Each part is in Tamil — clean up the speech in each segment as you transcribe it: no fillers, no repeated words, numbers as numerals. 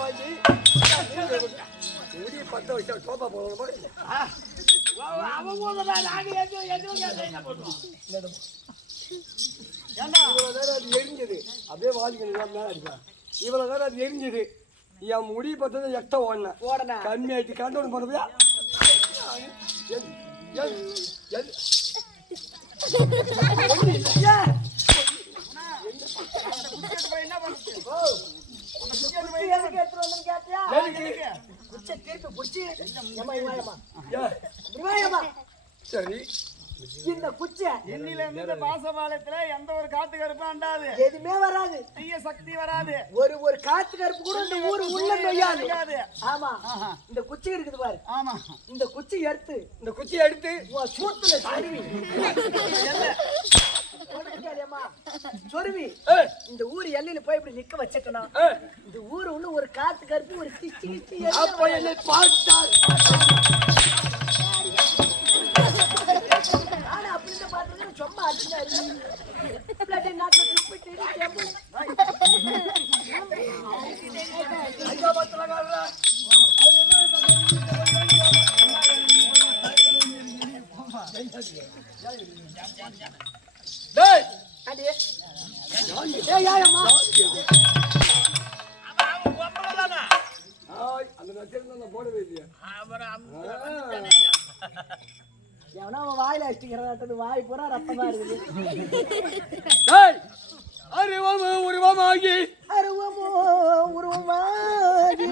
வாங்கி முடி 10 வருஷம் சோப்பா போடுவோம். அவன் போதுதான் நாங்க எதுவும் பண்ணுவோம். இவ்வளவு நேரம் அது எரிஞ்சது அப்படியே வாங்கிக்கலாம் மேல அடிக்கலாம். இவ்வளவு நேரம் அது எரிஞ்சது என் முடி பார்த்தது எட்ட ஓடன கம்மி ஆயிட்டு கண்டோன்னு போனதுயா சரி இந்த குச்சி இன்னில இருந்து இந்த பாசபாலத்துல எந்த ஒரு காத்து கருப்பு அண்டாது, எதுவுமே வராது, தீய சக்தி வராது, ஒரு காத்து கருப்பு கூட இந்த ஊர் உள்ள நொய்யாது. ஆமா இந்த குச்சி இருக்குது பாரு. ஆமா இந்த குச்சி எடுத்து சூத்துல சொருவி இந்த ஊர் எல்லையில போய் இப்படி நிக்க வச்சுக்கணும். இந்த ஊர் ஒண்ணு ஒரு காத்து கருப்பு ஒரு கிச்சி கிச்சி பார்த்தால் அப்படின்னு பார்த்தா சும்மா அடிச்சாரு. போடவே இல்லையா எவனா அவன் வாயில அடிச்சுக்கிறான், வாய் பூரா ரத்தமா இருக்குது. அருவமோ உருவமாகி அருவமோ உருவமாகி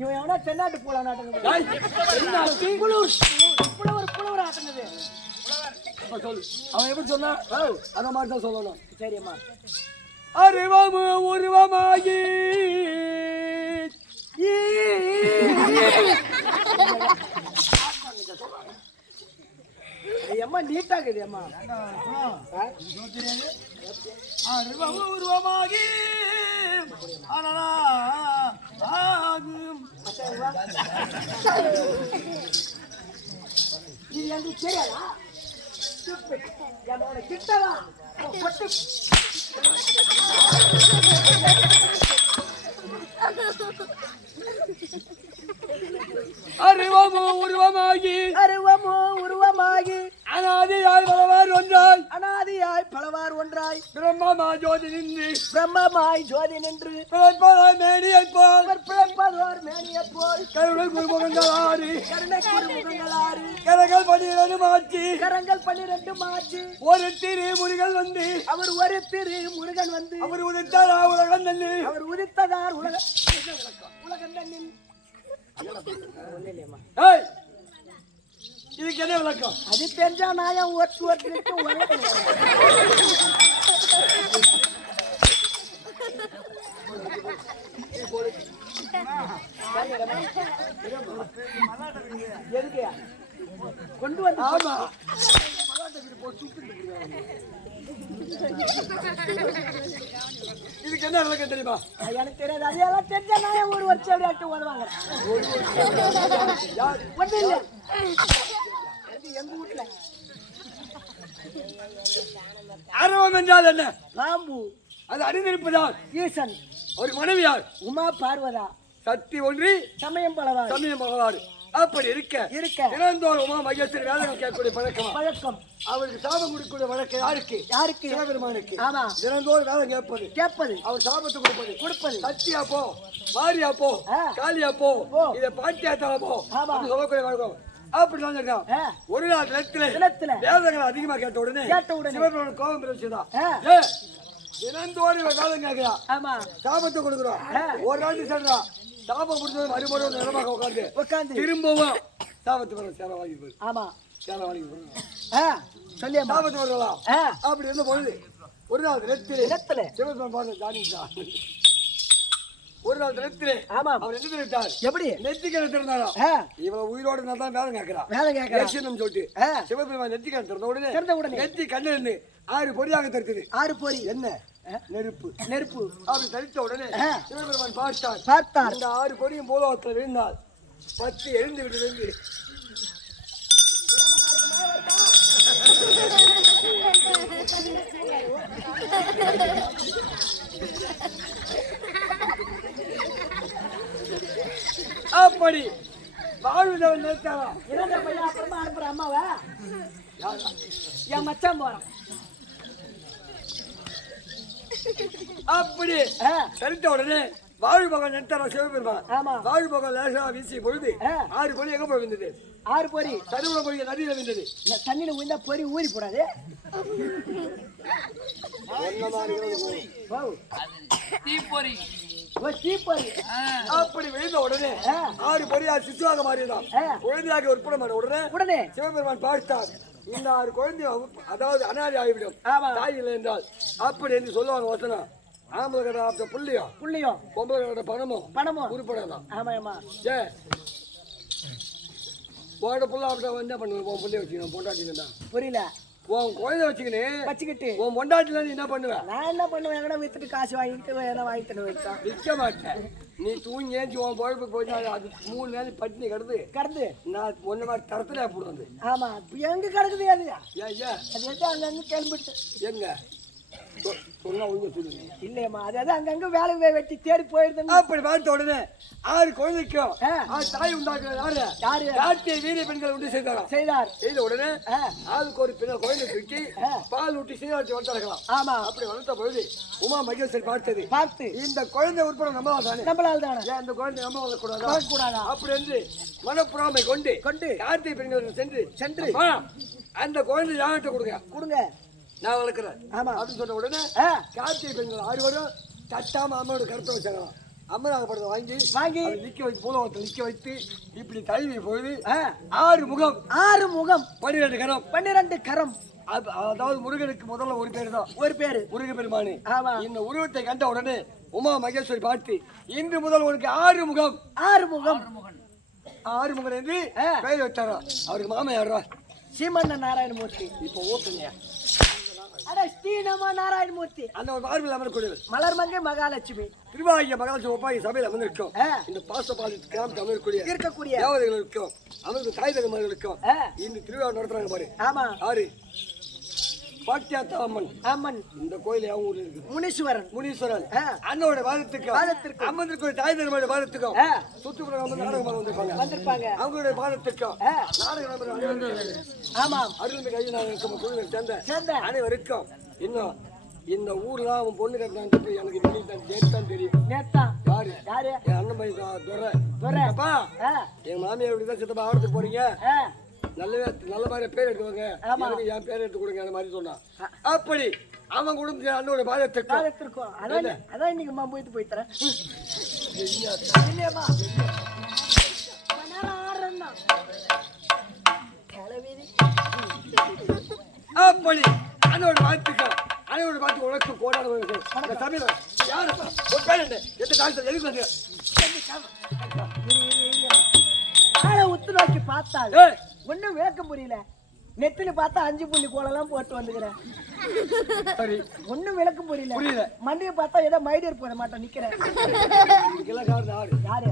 இவன் எவனா தென்னாட்டு போல நாட்டுங்க புலவர் ஆட்டுனது. அவன் எப்படி சொன்னா அந்த மாதிரி தான் சொல்லணும். சரியம்மா. அருவமோ உருவமாகி அம்மா நீட்டா இருக்குது அம்மா. உருவமாகி இது எனக்கு தெரியாதா? கிட்டவா அருவமோ உருவமாகி அனாதியாய் பலவார் ஒன்றாய் பிரம்மமாய் ஜோதி நின்று பிறப்பதோர் மேனியைப் போல் கருணை குருமுகங்கள் 6 கரங்கள் 12 மாற்றி ஒரு திரு முருகன் வந்து அவர் உதித்தார் உலகம் தன்னில் இதுக்கு என்ன விளக்கம்? அது தெரிஞ்சா நான் ஓட்டு எதுக்கையா கொண்டு வந்து இதுக்கு என்ன விளக்கம் தெரியுமா? எனக்கு தெரியாது. அதெல்லாம் தெரிஞ்சா நான் ஒரு வருஷம் அப்படி ஆட்டு ஓடுவாங்க. ஒன்றும் இல்லை எங்க வீட்டுல. ஆர்வம் என்றால் என்ன? பாம்பு. அது அறிந்திருப்பதால் ஈசன். ஒரு மனைவியார் உமா பார்வதா சக்தி ஒன்றி சமயம் பலவாறு அப்படி இருக்க இறந்தோர் உமா மகேஸ்வரி வேதங்கள் கேட்கக்கூடிய பழக்கம். அவருக்கு சாபம் கொடுக்கக்கூடிய வழக்கம் யாருக்கு? சிவபெருமானுக்கு. ஆமா. இறந்தோர் வேதம் கேட்பது அவர் சாபத்தை கொடுப்பது சத்தியா போ, மாரியா போ, காளியா போ, இதை பாட்டியா தர போ சொல்லக்கூடிய வழக்கம். அப்படிதான் இருக்கான். ஒரு நாள் நிலத்துல வேதங்களை அதிகமா கேட்ட உடனே சிவபெருமான் கோபம் பிரச்சனைதான். தினந்தோடு வேதம் கேட்கிறான், சாபத்தை கொடுக்குறோம். ஒரு நாள் சொல்றான், சாபம் முடிஞ்சது மறுபடியும் இடமாக உட்காந்து திரும்பவும் சாபத்து சேர வாங்கி போய் சேர வாங்கி சொல்லி சாபத்து வரலாம். அப்படி இருந்த பொழுது ஒரு நாள் நிலத்திலே சிவபெருமான் பாருங்க ஜானிட்டான். ஒரு நாள் நிலத்திலே அவர் என்ன தெரிவித்தார்? எப்படி நெத்திக்கணை திறந்தாரா? இவன் உயிரோடு தான் வேதம் கேட்கிறான் சொல்லிட்டு சிவபெருமான் நெத்திக்கணை திறந்த உடனே நெத்தி கண்ணில் இருந்து 6 பொறியாக தடுத்தது. 6 பொறி என்ன? நெருப்பு நெருப்பு அப்படி தரித்த உடனே சிவபெருமான் பார்த்தார். இந்த 6 கொடியும் பூலோகத்தில் விழுந்தால் 10 எழுந்து விட்டு அப்படி வாழ்வுதவன் நினைச்சாரா இறந்த பையன் அப்புறமா அனுப்புற அம்மாவா என் மச்சான் போறான். அப்படி தரித்த உடனே வாழ்வு பகவான் நினைத்தாரா சிவபெருமான். ஆமா. வாழ்வு பகவான் லேசா வீசி பொழுது 6 கொடி எங்க போய் விழுந்தது? 6 பொறி சருவன பொறி நதியில விழுந்தது. தண்ணியில விழுந்தா பொறி ஊறி போடாது. அப்படி விழுந்த உடனே 6 பொறியார் சிசுவாக மாறியதான் குழந்தையாக உட்பட உடனே சிவபெருமான் பார்த்தார். இந்த 6 குழந்தை அதாவது அனாதை ஆகிவிடும் தாய் இல்லை என்றால் அப்படி என்று சொல்லுவாங்க வசனம். ஆம்பளை கடை புள்ளியும் பொம்பளை கடை பணமும் உருப்படாதான். ஏ உன்னோட புள்ள அப்படி என்ன பண்ணுவேன்? உன் புள்ளைய வச்சுக்கணும் பொண்டாட்டினா புரியல. உன் குழந்தை வச்சுக்கிட்டு உன் பொண்டாட்டில நீ என்ன பண்ணுவ? நான் என்ன பண்ணுவேன்? எங்கன்னா வித்துட்டு காசு வாங்கிட்டு என்ன வாங்கி தர வைத்தான். விற்க மாட்டேன். நீ தூங்கி ஏஞ்சி உன் பொழப்புக்கு போயிட்டா அது 3 நாள் பட்டினி கிடந்து நான் ஒன்ன மாதிரி தரத்துல போடுவது. ஆமா எங்க கிடக்குது அது? அது எது அங்கங்க கிளம்பிட்டு எங்க சொன்னா ஒழுங்கு சொல்லுங்க. இல்லையம்மா அது அங்கங்க வேலை வெட்டி தேடி போயிருந்தேன். அப்படி பார்த்த உடனே 6 குழந்தைக்கும் தாய் உண்டாக்குற யாரு? காட்டிய வீரிய பெண்கள் உண்டு செய்த உடனே அதுக்கு ஒரு குழந்தை தூக்கி பால் ஊட்டி சீராட்சி வளர்த்தாக்கலாம். ஆமா அப்படி வளர்த்த பொழுது உமா மகேஸ்வரி பார்த்து இந்த குழந்தை உட்பட நம்மளால் தானே இந்த குழந்தை நம்ம வளர்க்கூடாதா அப்படி என்று மனப்புறாமை கொண்டு கார்த்திகை பெண்கள் சென்று அந்த குழந்தை யார்கிட்ட கொடுங்க நான் வளர்க்கிறேன் அப்படின்னு சொன்ன உடனே கார்த்திகை பெண்கள் 6 பேரும் தட்டாம அம்மாவோட கருத்தை வச்சாங்களாம். அம்மனாகப்படத்தை வாங்கி நிக்க வைத்து பூலோகத்தை நிக்க வைத்து இப்படி தழுவி பொழுது 6 முகம் 12 கரம் அதாவது முருகனுக்கு முதல்ல ஒரு பேரு தான் முருக பெருமானு. இந்த உருவத்தை கண்ட உடனே உமா மகேஸ்வரி பார்த்து இன்று முதல் உனக்கு 6 முகம் என்று பெயர் வச்சாரா. அவருக்கு மாமா யாரா? சீமண்ண நாராயணமூர்த்தி. இப்ப ஓட்டுங்க நாராயணமூர்த்தி அந்த பார்வையில் அமரக்கூடியவர் மலர்மங்கை மகாலட்சுமி திருவாகிய மகாலட்சுமி ஒப்பாகி சபையில் அமர்ந்திருக்கும். இந்த பாசபாலி கிராமத்தில் இருக்கக்கூடிய தேவதைகளுக்கும் அமர்ந்து தாய் தகவல்களுக்கும் இந்த திருவிழா நடத்துறாங்க பாரு. ஆமா ஆறு பாட்டியாத்தா அம்மன் இந்த கோயில் அவங்க ஊர்ல இருக்கு. முனீஸ்வரன் அண்ணோட பாதத்துக்கும் அம்மனுக்கு தாய் தகவலோட பாதத்துக்கும் சுற்றுப்புற நாடகம் வந்திருப்பாங்க. அவங்களுடைய பாதத்துக்கும் நாடகம் அருள்மிகு ஐயனாருக்கும் குழுவில் சேர்ந்த அனைவருக்கும் இன்னும் இந்த ஊர்ல அவன் பொண்ணு கட்டினான்னு எனக்கு தான் தெரியும். யாரு? என் அண்ணன் பையன் துரை. என் மாமியார் இப்படிதான் சித்தப்பா ஆடத்துக்கு போறீங்க, நல்ல மாதிரி பேர் எடுத்துவாங்க, என் பேர் எடுத்து கொடுங்க அந்த மாதிரி சொன்னான். அப்படி அவன் கொடுத்த அண்ணோட பாதத்திற்கும் அதான் இன்னைக்கு போயிட்டு போய்த்தரேன். அப்படி அண்ணோட பாதத்துக்கும் அண்ணோட பார்த்து உனக்கு போராட சமையல் யாருப்பா ஒரு பேர் எந்த காலத்தில் எதுக்கு உத்து நோக்கி பார்த்தா ஒன்னும் விளக்க புரியல. நெத்தில பார்த்தா 5 புள்ளி கோலெல்லாம் போட்டு வந்துக்கிறேன். சரி ஒன்னும் விளக்க புரியல. மண்டியை பார்த்தா ஏதோ மைடியர் போட மாட்டேன் நிக்கிறேன். யாரு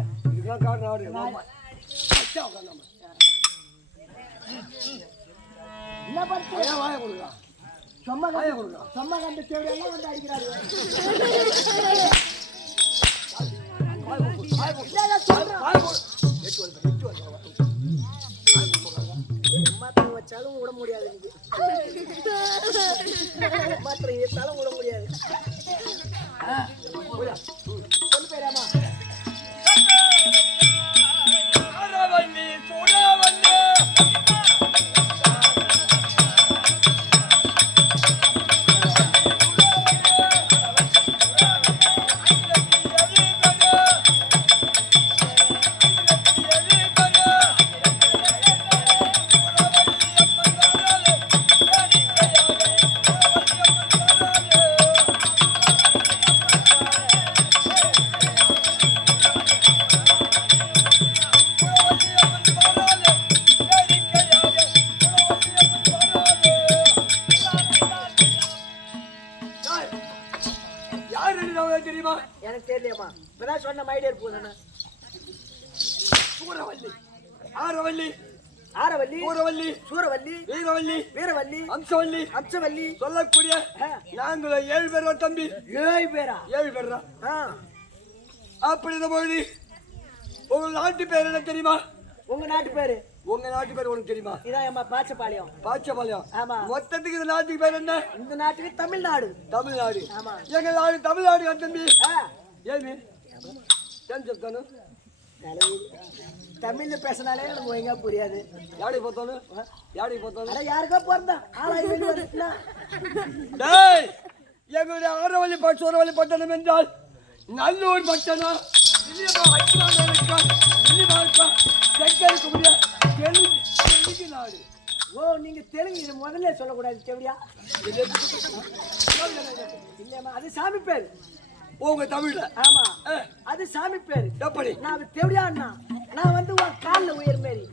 என்ன பண்ணுறேன்? சும்மா கண்டு தேவையெல்லாம் வந்து அடிக்கிறாரு. மாத்திரை வச்சாலும் விட முடியாது. மாத்திரை ஏற்றாலும் விட முடியாது. சொல்லு பேராமா யார் ரெண்டு தெரியுமா? எனக்கு தெரியலையம்மா. இப்பதான் சொன்ன மைடியர் போதுண்ணா. சூரவல்லி, ஆரவல்லி, ஆரவல்லி, சூரவல்லி, சூரவல்லி, வீரவல்லி, வீரவல்லி, அம்சவல்லி, அம்சவல்லி சொல்லக்கூடிய நாங்கள் 7 பேர் தம்பி. 7 பேரா? 7 பேரா? அப்படி இருந்தபோது உங்க நாட்டு பேர் என்ன தெரியுமா? உங்க நாட்டு பேரு? உங்க நாட்டு பேர் உனக்கு தெரியுமா? இதான் அம்மா பாச்சபாளையம். பாச்சபாளையம். ஆமா. மொத்தத்துக்கு இந்த நாட்டுக்கு பேர் என்ன? இந்த நாட்டுக்கு தமிழ்நாடு. தமிழ்நாடு. ஆமா. எங்க நாடு தமிழ்நாடு தம்பி. ஏன் சொல்றானு? தமிழ்ல பேசினாலே எனக்கு ஒழுங்கா புரியாது. யாரை பார்த்தாலும் யாருக்கோ பிறந்தா ஆளாய் வெளி வந்துச்சுன்னா எங்களுடைய ஆரவள்ளி சோரவள்ளி பட்டணம் என்றால் நல்லூர் பட்டணம். தெலுங்கு நாடு. ஓ, நீங்க தெலுங்கு. இது முதல்ல சொல்லக்கூடாது. செவடியா இல்லையம்மா, அது சாமி பேரு. உங்க தமிழ்ல? ஆமா, அது சாமி பேரு. எப்படி? நான் தெவடியான்னா நான் வந்து உன் காலில் உயர் மாரி.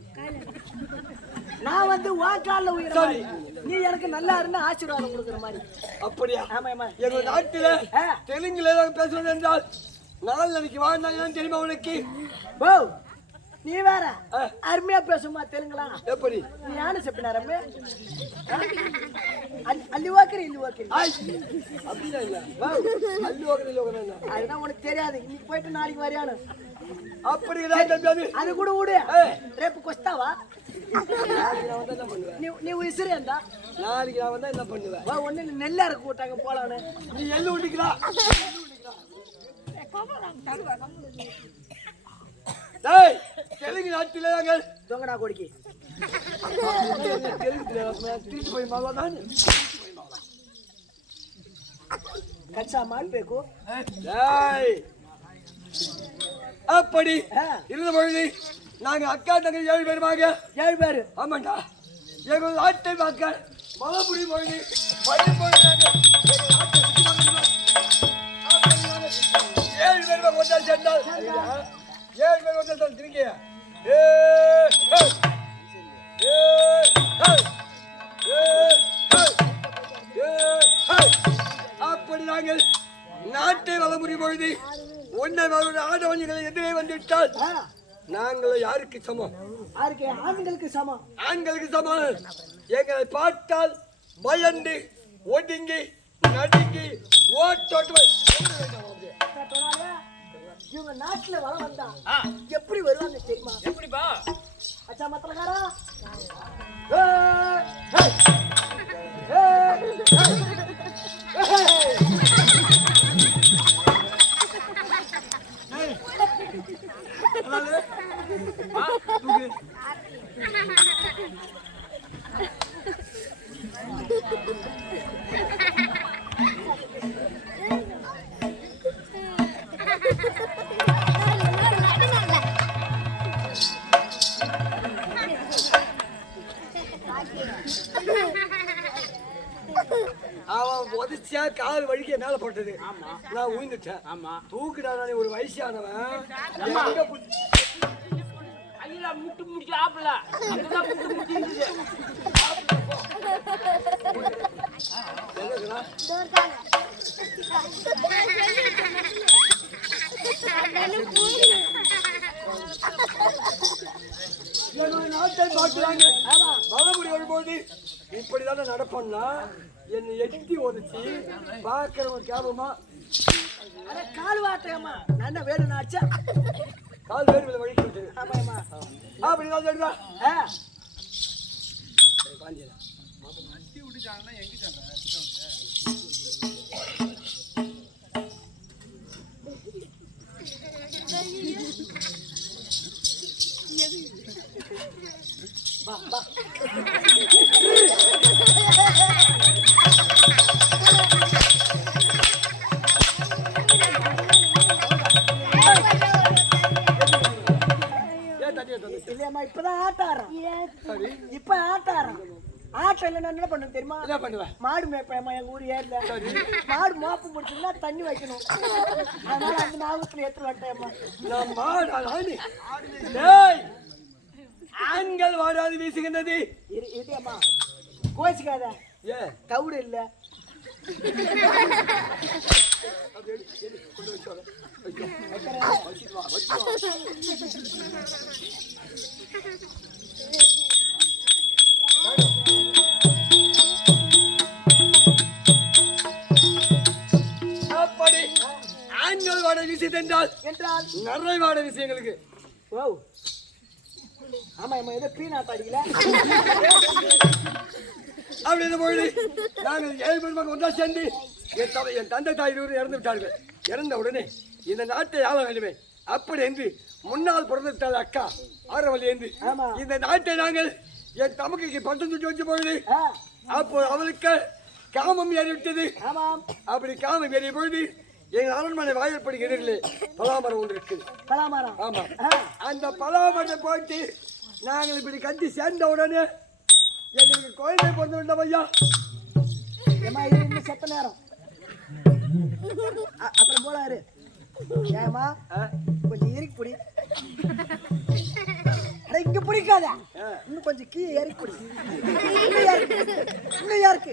நான் வந்து உன் காலில் உயர் மாதிரி. நீ எனக்கு நல்லா இருந்தா ஆசீர்வாதம் கொடுக்குற மாதிரி. அப்படியா? ஆமாம்மா. எங்க நாட்டுல தெலுங்குல ஏதாவது பேசுவது என்றால் நாளைக்கு வாழ்ந்தாங்க தெரியுமா உனக்கு? ஓ, நீ வேற அருமையா பேசுமா தெலுங்குலாம். எப்படி? நீ யானை செப்பினா ரம்மே? அல்லி வாக்கரி இல்லி வாக்கரி அப்படின்னா இல்ல. அல்லி வாக்கரி இல்ல. அதுதான் உனக்கு தெரியாது. இன்னைக்கு போயிட்டு நாளைக்கு வரையானு. அப்படி அது கூட விடு. ரேப்பு கொஸ்தாவா? நீ விசிறேன்டா. நாளைக்கு நான் வந்தா என்ன பண்ணுவேன்? ஒண்ணு நெல்ல இறக்க விட்டாங்க போலான்னு. நீ எள்ளு ஊட்டிக்கிறா? தெலுங்கு நாட்டிலே தொங்கடா கொடிக்கு திருச்சி போய் மாதான் கச்சா மாட்பேக்கு. அப்படி இருந்த பொழுது நாங்க அக்கா தங்கை 7 பேருமாக. 7 பேரு? ஆமாண்டா. எங்கள் நாட்டை பார்க்க மலபுரி பொழுது 7 பேர் ஒன்றால் சென்றால் 7 பேர் ஒன்றால் திருக்கிய அப்படி நாங்கள் நாட்டை வளமுறை பொழுது ஒன்றை ஆடவணிகளை எதிரே வந்துவிட்டால் நாங்கள் யாருக்கு சமம்? ஆண்களுக்கு சமம். ஆண்களுக்கு சமம். எங்களை பார்த்தால் பயந்து ஒடுங்கி நடுங்கி ஓட்டோட்டு இவங்க நாட்டுல வர வந்தா எப்படி வருவாங்க தெரியுமா? எப்படிப்பா? அச்சா மத்தலகாரா, அவன் உதச்சியா கால் வழிக்க மேல போட்டது. நான் உயிர்ந்துட்டேன். தூக்குடா, நான் ஒரு வயசானவன். முட்டு முடிச்சு ஆப்பல முட்டு முடிச்சு நாட்டை பார்க்கிறாங்க. வளமுறை வரும்போது இப்படிதானே நடப்பண்ணா என்னை எட்டி உதச்சி பார்க்கிறவங்க கேபமா கால் வாட்டையம்மா நான் வேணும் ஆச்சா கால் வேறு வழி கொடுத்து. ஆமாம்மா. அப்படிதான் சொல்றா. இல்லையம்மா, இப்பதான் ஆட்டாரம். இப்ப ஆட்டாரம். ஆட்டம் இல்லைன்னா என்ன பண்ணும் தெரியுமா? என்ன பண்ணுவேன்? மாடு மேய்ப்பேம்மா எங்க ஊர் ஏர்ல. மாடு மாப்பு முடிச்சுன்னா தண்ணி வைக்கணும். அதனால அந்த நாகத்துல ஏற்று வட்டேம்மா. நான் மாடா நானு? ஆண்கள் வாடாது வீசுகின்றது. இதேம்மா கோச்சிக்காத. தவிடு இல்ல. அப்படி ஆண்கள் வாட விஷயம் என்றால் நிறைய வாட விஷயங்களுக்கு ஆமா ஆமா ஏதோ பீனாட் அடிக்கல அப்படி இருந்தபோது நாங்கள் 7 பேர் ஒன்றா சேர்ந்து என் தந்தை தாய் இருவரும் இறந்து விட்டார்கள். இறந்த உடனே இந்த நாட்டை ஆள வேண்டுமே அப்படி என்று முன்னால் பிறந்துவிட்டாள் அக்கா ஆரவல்லி என்று இந்த நாட்டை நாங்கள் என் தமக்கைக்கு பட்டம் சுட்டி வச்சு போகுது. அப்போ அவளுக்கு காமம் ஏறிவிட்டது. அப்படி காமம் ஏறிய பொழுது எங்கள் அரண்மனை வாயிற்படி இடங்களே பலாமரம் ஒன்று இருக்குது. பலாமரம் ஆமா. அந்த பலாமரத்தை போட்டு நாங்கள் இப்படி கட்டி சேர்ந்த உடனே எங்களுக்கு குழந்தை பிறந்து விட்டோம் ஐயா. ஏமா இது இன்னும் செத்த நேரம் அப்புறம் போலாரு. ஏமா கொஞ்சம் இறுக்கி பிடி. இங்க பிடிக்காத இன்னும் கொஞ்சம் கீழே ஏறி பிடி. இன்னும் யாருக்கு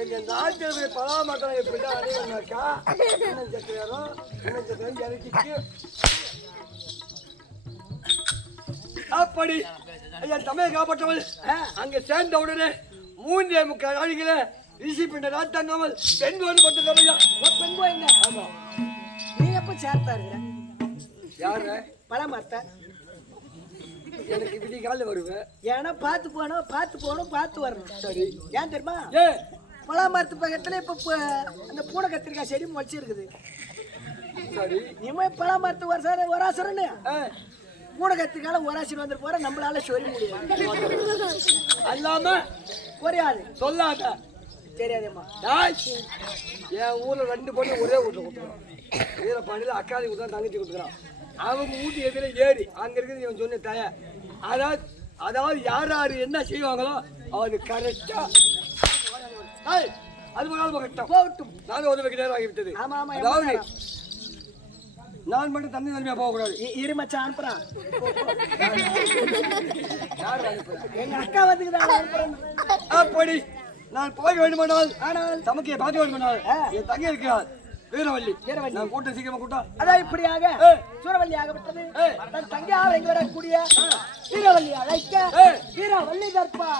எங்க நாட்டில் பலாமட்டம் எப்படிதான் அடையாக்கா இன்னும் சக்கரம் இன்னும் சக்கரம் இறக்கிட்டு அப்படி ஐயா தமிழை காப்பாற்றவள் அங்க சேர்ந்த உடனே 3.25 நாளைக்குல ரிஷி பிண்ட நாட்டாங்காமல் பெண் பட்டு ஐயா. பெண் போயிங்க. ஆமா நீ எப்ப சேர்த்தா இருக்கிற யாரு பலாமரத்தை எனக்கு விடி காலில் வருவேன். ஏன்னா பார்த்து போகணும் பார்த்து வரணும். சரி ஏன் தெரியுமா ஏ பலாமரத்து பக்கத்துல இப்ப அந்த பூனை கத்திரிக்காய் செடி முளைச்சி இருக்குது. சரி நீமே பலாமரத்து ஒராசரன்னு பூனை கத்திரிக்கால ஒராசிட்டு வந்துட்டு போற நம்மளால சொல்லி முடியாது. அல்லாம குறையாது சொல்லாத தெரியாதேம்மா. என் ஊர்ல 2 பொண்ணு ஒரே வீட்டுல கொடுத்துருவோம். வீர பாண்டியில அக்காதி கொடுத்தா தங்கச்சி கொடுத்துறான். அவங்க வீட்டு எதிர ஏறி அங்க இருக்குது இவன் சொன்ன தய அதாவது யார் என்ன செய்வாங்களோ அவரு கரெக்டா அது கட்டம் போகட்டும். நானும் உதவிக்கு நேரம் ஆகிவிட்டது. அதாவது நான் மட்டும் தண்ணி தனிமையா போகக்கூடாது. இருமச்சா அனுப்புறான். யார் அனுப்புறேன் எங்க அக்கா வந்துக்குதான். அப்படி நான் போக வேண்டுமானால் ஆனால் தமக்கையை பார்க்க வேண்டுமானால் என் தங்கை இருக்கிறார் வீரவல்லி. நான் கூட்ட சீக்கிரமா கூட்டம் அதான் இப்படியாக சூரவல்லி ஆகப்பட்டது. தன் தங்கையாக இங்க வரக்கூடிய வீரவல்லி அழைக்க வீரவல்லி தற்பா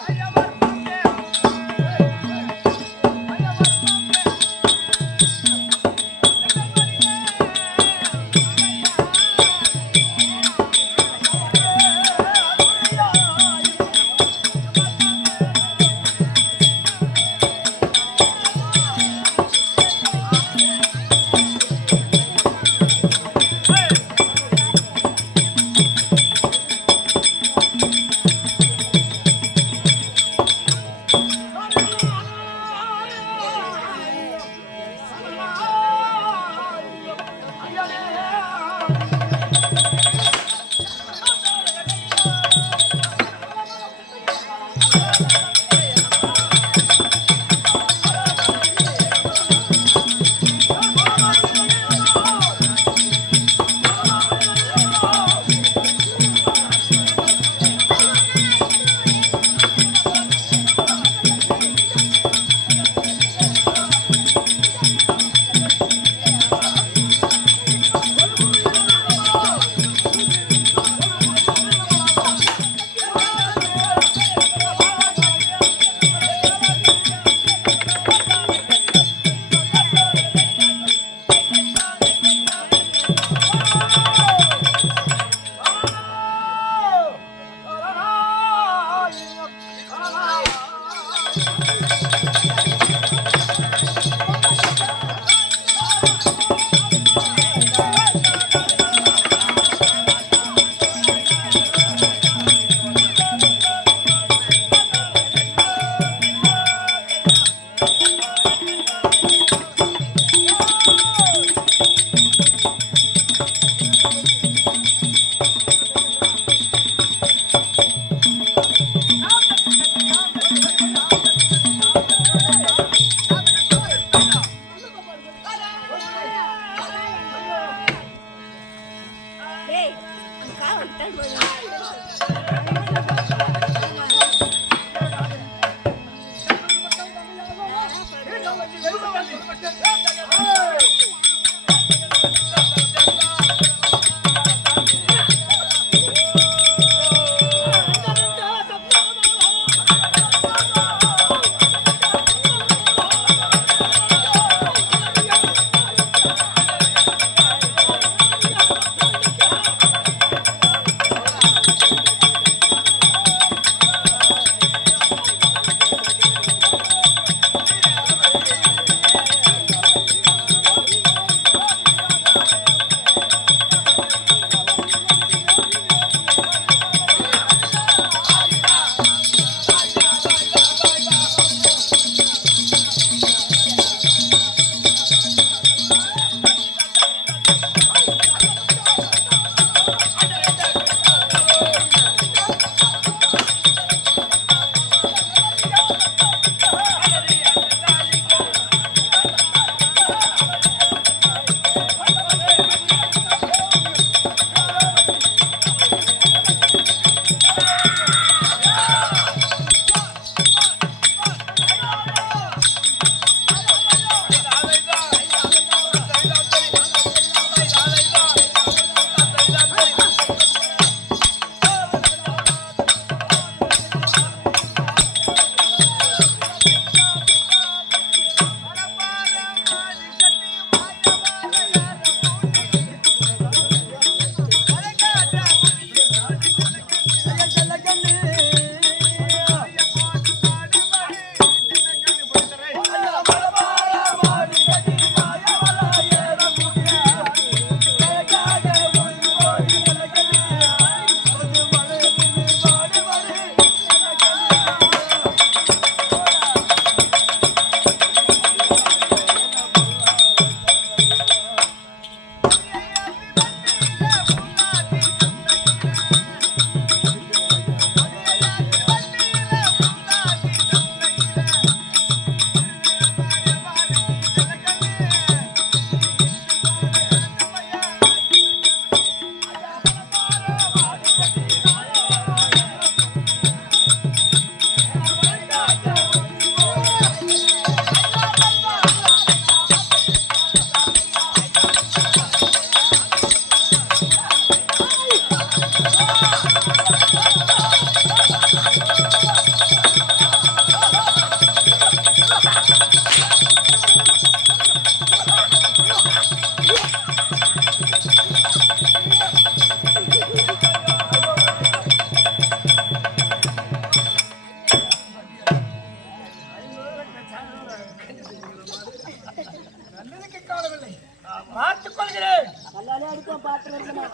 பார்த்துக் கொள்கிறேன். நல்லாலே அடிப்போம், பார்த்து வரணுமா?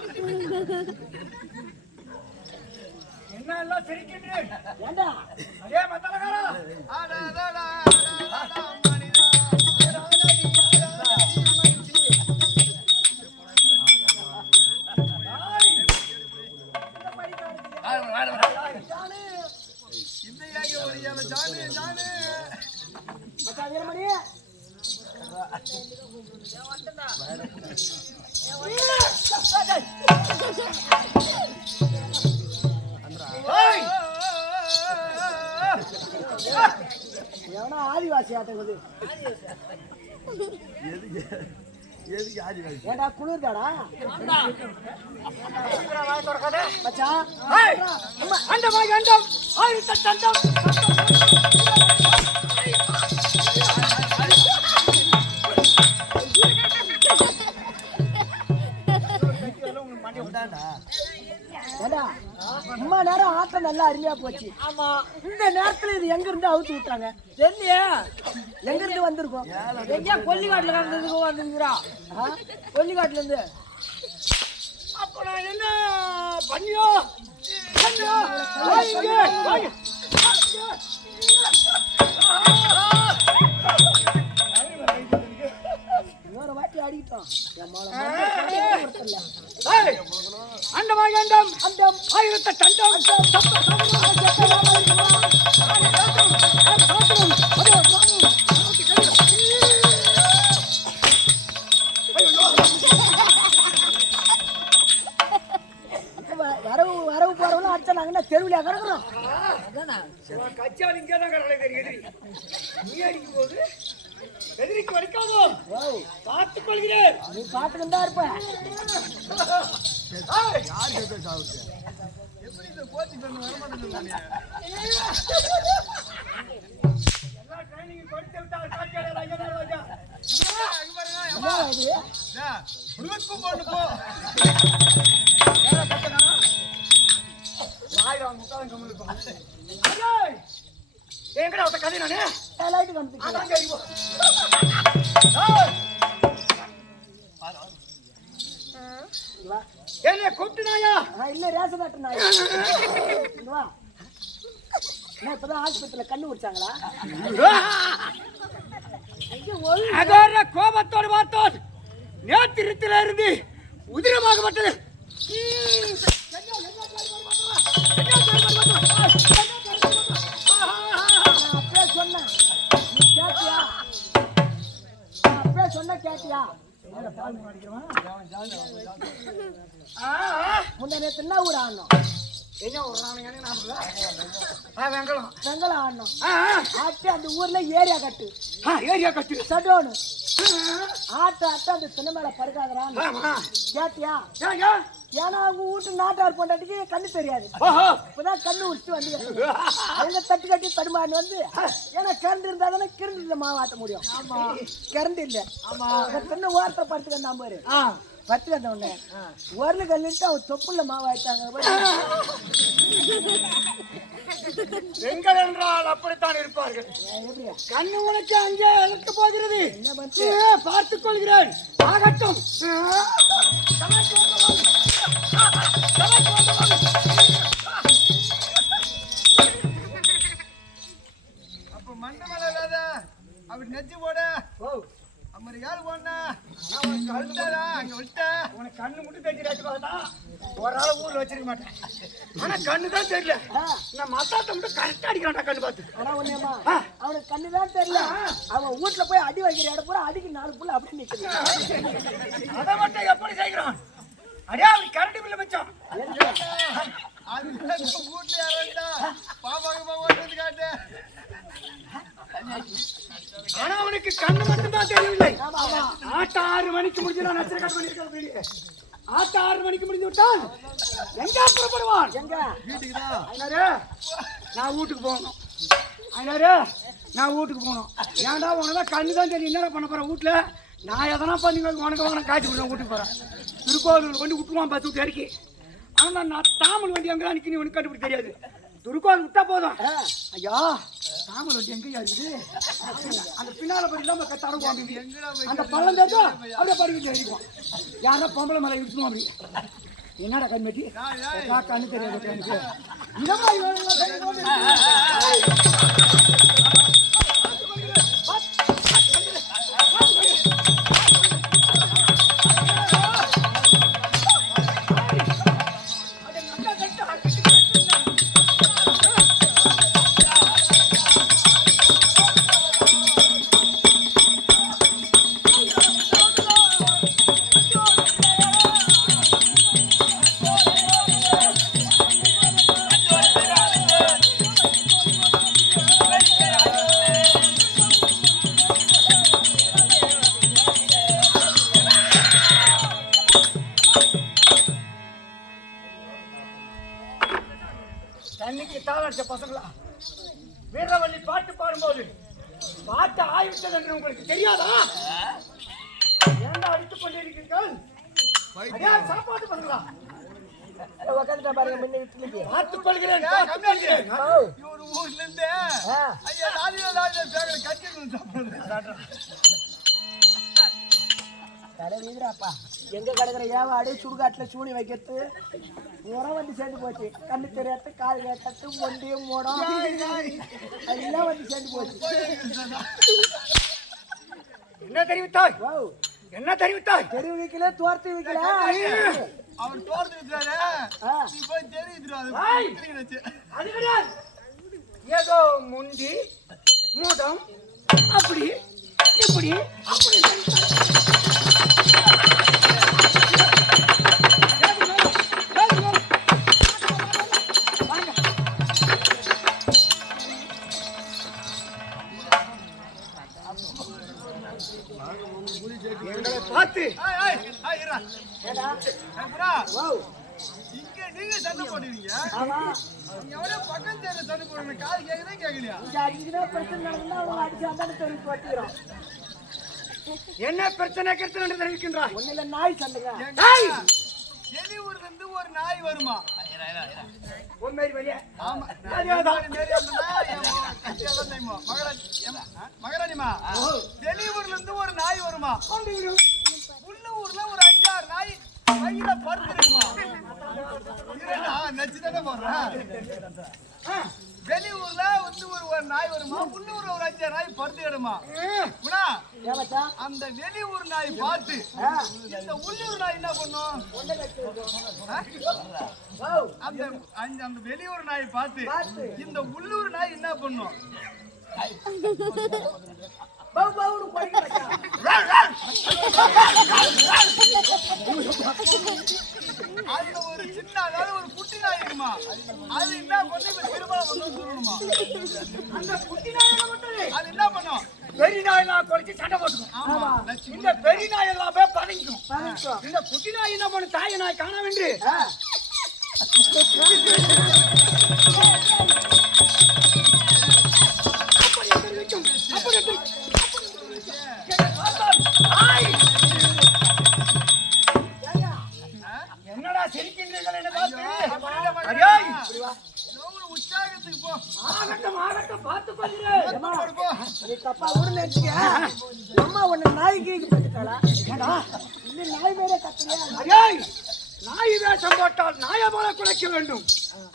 என்ன எல்லாம் சிரிக்கின்றேன்? ஏண்டா அதே மத்தலகாரா எவனா ஆதிவாசி ஆட்டங்குது ஏண்டா குளிர்தாடா மச்சான் அண்டமாய் அண்டம் ஆயிரத்தண்டம் ஏண்டா அம்மா நேரம் ஆட்டம் நல்லா அருமையா போச்சு. ஆமா, இந்த நேரத்துல இது எங்க இருந்து அவுத்து விட்டாங்க தெரியலையா? எங்க இருந்து வந்திருக்கோம்? எங்க கொல்லிக்காட்டுல வந்துருக்குறா? கொல்லிக்காட்டுல இருந்து. அப்ப நான் என்ன பண்ணியோ இன்னொரு வாட்டி அடிக்கிட்டோம். அண்டமாய் அண்டம் அண்டம் ஆயிரத்தண்டம் பார்த்தா நாங்க தெருவிலையா கிடக்குறோம்? கச்சால் இங்கே தான் கிடக்கு எதிரி. நீ அடிக்கும் போது எதிரிக்கு வலிக்காதோ? பார்த்துக் கொள்கிறேன். நீ பார்த்துக்கிட்டு தான் இருப்ப. எப்படி இந்த கோச்சி பண்ண வரமாட்டேங்குது? எல்லா ட்ரைனிங் கொடுத்து விட்டால் காட்சியாளர் ஐயா ராஜா. என்ன இது? உனக்கும் போட்டு போ. ஆயிரம் முட்டாளம் கம்மிருக்கும். எங்கடா ஒருத்த கதை நானே லைட்டு வந்து அதான் சரி போ. என்ன கூப்பிட்டு நாயா? இல்ல ரேஷன் காட்டு நாய். இங்க வா. நான் இப்பதான் ஆஸ்பத்திரியில கண்ணு குடிச்சாங்களா? அகோர கோபத்தோடு பார்த்தோம். நேத்திரத்தில இருந்து உதிரமாகப்பட்டது. அப்பே சொன்ன நீ கேட்டியா? அப்பே சொன்ன கேட்டியா? முன்ன நேத்து என்ன ஊர் ஆடணும்? என்ன ஒரு வெங்கலம் வெங்கலம் ஆடணும். ஆட்டு அந்த ஊர்ல ஏரியா கட்டு. ஏரியா கட்டு சடோனு ஆட்ட அந்த சின்ன மேல படுக்காதரான் கேட்டியா? ஏன்னா அவங்க வீட்டு நாட்டார் பொண்டாட்டிக்கு கண்ணு தெரியாது. இப்பதான் கண்ணு உடிச்சு வந்து அவங்க தட்டு கட்டி தடுமாறி வந்து ஏன்னா கரண்ட் இருந்தா தானே கிரண்டு மாவாட்ட முடியும். கரண்ட் இல்ல சின்ன ஓரத்தை படுத்து வந்தான் பாரு. பத்து வந்த உடனே ஒரு கல்லிட்டு அவன் தொப்புல மாவாயிட்டாங்க. பெண்கள் என்றால் அப்படித்தான் இருப்பார்கள். கண்ணு உனக்கு அங்கே இழக்க போகிறது. என்ன பண்ணு பார்த்துக் கொள்கிறேன். ஆகட்டும். அப்ப மண்டை மேல இல்லாத அப்படி நெச்சு போட அம்மரி யாரு போனா அங்க விட்ட உனக்கு கண்ணு மட்டும் தெரிஞ்சிடாச்சு பார்த்தா ஒரு ஆள் ஊர்ல வச்சிருக்க மாட்டேன். ஆனா கண்ணு தான் தெரியல. நான் மத்தாத்த மட்டும் கரெக்டா அடிக்கிறான்டா கண்ணு பார்த்து. ஆனா ஒண்ணேமா அவனுக்கு கண்ணுதான் தெரியல. அவன் வீட்டுல போய் அடி வைக்கிற இடம் பூரா அடிக்கு 4 புள்ள அப்படி நிக்கிறான். அதை மட்டும் எப்படி செய்கிறான்? அடே அவன் கரண்ட் பில்ல வச்சான். அது வீட்டுல யாரா பாப்பாக்கு ஓட்டுறது காட்டு. ஆனா அவனுக்கு கண்ணு மட்டும் தான் தெரியவில்லை. ஆட்ட 6 மணிக்கு முடிஞ்சு நான் நச்சர கட் பண்ணிருக்கேன். ஆட்ட 6 மணிக்கு முடிஞ்சு விட்டால் எங்க புறப்படுவான்? எங்க வீட்டுக்கு தான். ஐனாரே நான் வீட்டுக்கு போகணும். ஐனாரே நான் வீட்டுக்கு போகணும். ஏன்டா உனதான் கண்ணு தான் தெரியும். என்னடா பண்ண போறேன் வீட்டுல? நான் எதனா பண்ணி உனக்கு வாங்க காய்ச்சி விடுவேன். வீட்டுக்கு போறேன். திருக்கோவில் கொண்டு விட்டுருவான் பஸ் விட்டு இறக்கி. ஆனா நான் தாமல் வண்டி எங்க நிற்க உனக்கு கண்டுபிடி தெரியாது. துருக்கோவில் விட்டா போதும். ஐயா தாமல் வண்டி எங்கேயா இருக்குது? அந்த பின்னால படி இல்லாம தடவுவாங்க. அந்த பள்ளம் தெரிஞ்சா அப்படியே படிக்கிட்டு அடிக்குவான். யாரா பொம்பளை மலை இடிச்சுவோம் அப்படி. என்னடா கண்மட்டி கண்ணு தெரியாது கண்ணுக்கு. இந்த மாதிரி தண்ணிக்கு தாளாச்ச பசங்களா, வீரவள்ளி பாட்டு பாடும்போது பாட்டு ஆய்விட்டது என்று உங்களுக்கு தெரியாதா? ஏண்டா அடித்துக் கொண்டிருக்கிறீர்கள்? சாப்பாட்டு பசங்களா உட்காந்துட்டா பாருங்க முன்ன வீட்டுக்கு பார்த்துக் கொள்கிறேன். இவரு ஊர்ல இருந்து ஐயா ராஜா கட்டி தலை வீதுராப்பா எங்க கிடக்குற ஏவாடு சுடுகாட்டுல சூனி வைக்கிறது உரம் வந்து சேர்ந்து போச்சு. கண்ணு தெரியாத கால் கேட்டது ஒண்டியும் மூடம் எல்லாம் வந்து சேர்ந்து போச்சு. என்ன தெரிவித்தாய்? என்ன தெரிவித்தாய்? தெரு வைக்கல தோர்த்து வைக்கல. அவர் தோர்த்து விட்டுறாரு. நீ போய் தெரிவித்துறாரு. அது கிடையாது. ஏதோ முண்டி மூடம் அப்படி இப்படி அப்படி நீங்க சண்டை போடுவீங்க நீங்க எவ்வளவு பக்கம் தேர்வு சண்டை போடுங்க காது கேக்குதே கேட்கலையா பிரச்சனை நடந்தா அவங்க அடிச்சு அந்த தெரிவித்து வச்சுக்கிறோம். என்ன பிரச்சனை கருத்து தெரிவிக்கின்றார்? ஒண்ணு இல்ல நாய் சண்டைங்க. வெளியூர்ல இருந்து ஒரு நாய் வருமா? உண்மையிலே வெளியே ஆமா மகராணிமா வெளியூர்ல இருந்து ஒரு நாய் வருமா? உள்ளூர்ல ஒரு 5-6 நாய் கையில படுத்துருக்குமா? நச்சுதானே போடுறேன். வெளியூர்ல வந்து ஒரு நாய் வருமா? உள்ளூர்ல ஒரு 5-6 நாய் படுத்துக்கிடுமா? அந்த வெளியூர் நாய் பார்த்து இந்த உள்ளூர் நாய் என்ன பண்ணும்? அந்த வெளியூர் நாய் பார்த்து இந்த உள்ளூர் நாய் என்ன பண்ணும்? அதுல ஒரு சின்ன அதாவது ஒரு குட்டி நாய் இருக்குமா? அது என்ன பண்ணி திருமணம் பண்ண சொல்லணுமா? அந்த குட்டி நாய் அது என்ன பண்ணும்? பெரிய நாயெல்லாம் குறைச்சி சண்டை போட்டுக்கும். இந்த பெரிய நாய் எல்லாம் போய் பதங்கிக்கும். இந்த குட்டி நாய் என்ன பண்ணும்? தாய் நாய் காண வேண்டு என்னடா சிரிக்கின்றீர்கள் என்ன பார்த்து? உற்சாகத்துக்கு போ. ஆகட்டும் பார்த்து கொள்கிறேன். தப்பா கூட நினைச்சுக்க. அம்மா உன்னை நாய்க்கு பட்டுட்டாளா? இந்த நாய் மேலே கத்துறியா? நாய் வேஷம் போட்டால் நாய போல குலைக்க வேண்டும்.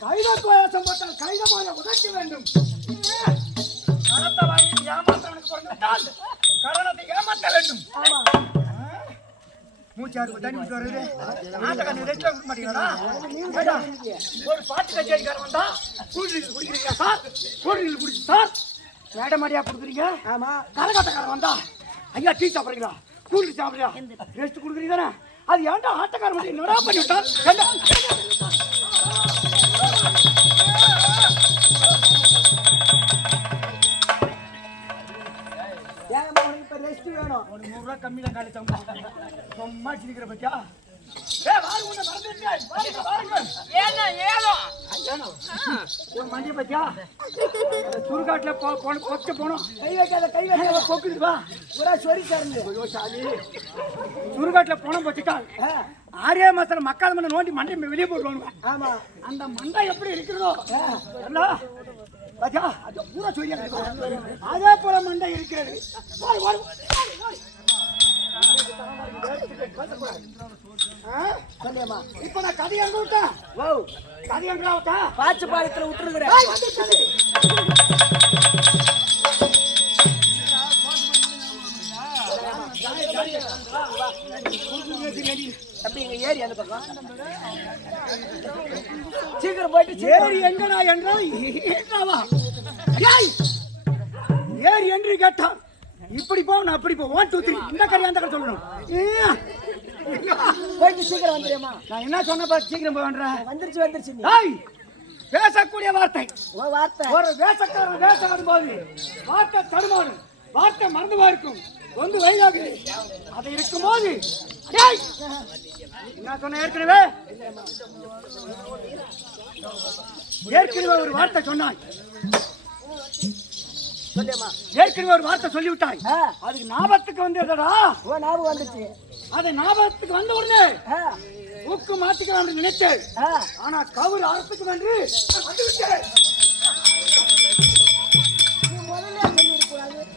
கைத வேஷம் போட்டால் கைத போல உதைக்க வேண்டும். கரத்தை வாங்கி ஏமாற்றவனுக்கு பிறந்தால் கரணத்தை ஏமாற்ற வேண்டும். மூச்சாருக்கு தண்ணி வருது. நாட்டக்காரன் ரெஸ்ட்ல கொடுக்க மாட்டீங்களா? ஒரு பாட்டு கச்சேரிக்காரன் வந்தா கூல்ட்ரிங்க்ஸ் குடிக்கிறீங்களா சார்? கூல்ட்ரிங்க்ஸ் குடிச்சு சார் மேடம் மாதிரியா கொடுக்குறீங்க? ஆமா. கரகாட்டக்காரன் வந்தா ஐயா டீ சாப்பிட்றீங்களா? கூல்ட்ரிங்க்ஸ் சாப்பிட்றியா? ரெஸ்ட் கொடுக்குறீங்க தானே? அது ஏன்டா ஆட்டக்காரன் மட்டும் என்னடா பண்ணி விட்டான்? இப்ப ரெஸ்ட் வேணும். ஒரு 100 ரூபாய் கம்மி தான் காலி தம்பா. சும்மா சிரிக்கிற பத்தியா? ஒரு மண்டிய பத்தியா? சுருகாட்டுல கொச்ச போனோம். கை வைக்காத கை வைக்காத கொக்குதுவா பூரா சொறி தரந்து. சுருகாட்டுல போனோம் பத்திக்கா 6 மாசத்துல மக்காத மண்ணை நோண்டி மண்டை வெளியே போட்டுவாங்க. ஆமா. அந்த மண்டை எப்படி இருக்கிறதோ பாத்தியா? அது பூரா சொல்லியா அதே போல மண்டை இருக்கிறது. இப்ப நான் கதை எங்க விட்டேன்? கதை எங்க விட்டா? பாச்சு பாலத்துல விட்டுருக்குறேன். தம்பி இங்க ஏறி அந்த பக்கம் சீக்கிரம் போயிட்டு ஏறி எங்கடா என்றாவா? ஏறி என்று கேட்டான். இப்படி போ நான் அப்படி போ 1 2 3 இந்த கரை அந்த கரை சொல்லணும். போயிட்டு சீக்கிரம் வந்துடுமா? நான் என்ன சொன்ன பாரு சீக்கிரம் போவேன்றேன். வந்துருச்சு பேசக்கூடிய வார்த்தை வார்த்தை ஒரு வேஷக்காரன் வேஷம் ஆடும்போது வார்த்தை தடுமாறும். வார்த்தை மறந்துவா இருக்கும். வந்து வயதாக அது இருக்கும்போது என்ன சொன்ன ஏற்கனவே ஒரு வார்த்தை சொன்னாய். ஏற்கனவே ஒரு வார்த்தை சொல்லிவிட்டாய். அதுக்கு ஞாபகத்துக்கு வந்ததடா. ஞாபகம் வந்துச்சு. அது ஞாபகத்துக்கு வந்த உடனே ஊக்கு மாத்திக்கலாம் நினைச்சேன். ஆனா கவுரு அரசுக்கு வந்து வந்துவிட்டேன்.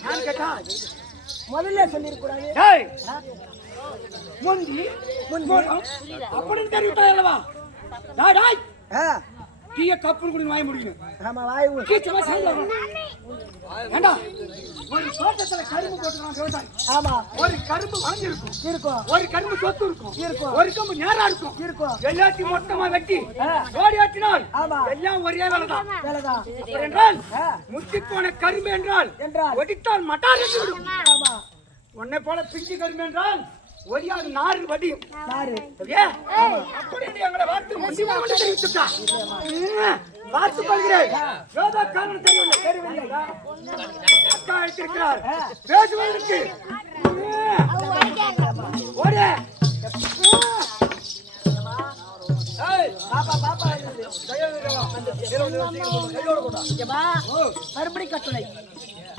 நான் கேட்டா முதல்ல சொல்லிருக்கூடாது. முந்தி அப்படின்னு தெரிவித்தாய் அல்லவா? டீய கப்புன்னு குடி வாங்கி முடிக்கணும். ஆமா வாய் கீச்சமா சாயந்தரம் ஏண்டா ஒரு தோட்டத்துல கரும்பு போட்டுருக்கான் விவசாயி. ஆமா. ஒரு கரும்பு வாங்கியிருக்கும் இருக்கும். ஒரு கரும்பு சொத்து இருக்கும். ஒரு கரும்பு நேரா இருக்கும். எல்லாத்தையும் மொத்தமா வெட்டி ஓடி ஆட்டினால் எல்லாம் ஒரே வேலைதான். என்றால் முத்தி போன கரும்பு என்றால் ஒடித்தால் மட்டார் என்று விடும். உன்னை போல பிஞ்சு கரும்பு என்றால் ஒடியாது நாறு வடியும். அப்படி எங்களை வார்த்தை முந்திமா தெரிவிச்சுட்டா பார்த்துக் கொள்கிறேன். ஏதோ காரணம் தெரியவில்லை. அக்கா அழைத்திருக்கிறார் பேசுவதற்கு. ஓடு பாப்பா பாப்பா கையோட போட்டா ஏமா மறுபடி கட்டளை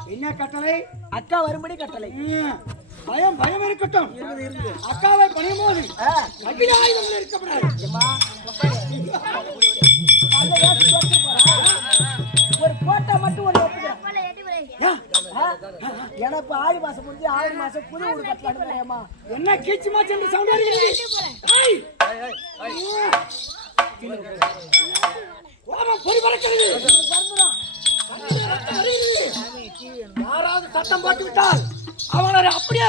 என்ன கட்டளை அக்கா வரும்படி கட்டளை பயம் பயம் இருக்கட்டும் அக்காவை பணியும் போது அகிலாயுதங்கள் இருக்கப்படாது ஏமா ஒரு கோட்டை மட்டும் ஒரு ஏன்னா இப்ப ஆடி மாசம் முடிஞ்சு ஆடி மாசம் புது ஊர் கட்டலாம்மா என்ன கீச்சு மாச்சு என்று சவுண்ட் வருகிறது பொறி பறக்கிறது யாராவது சத்தம் போட்டு விட்டால் அவனை அப்படியே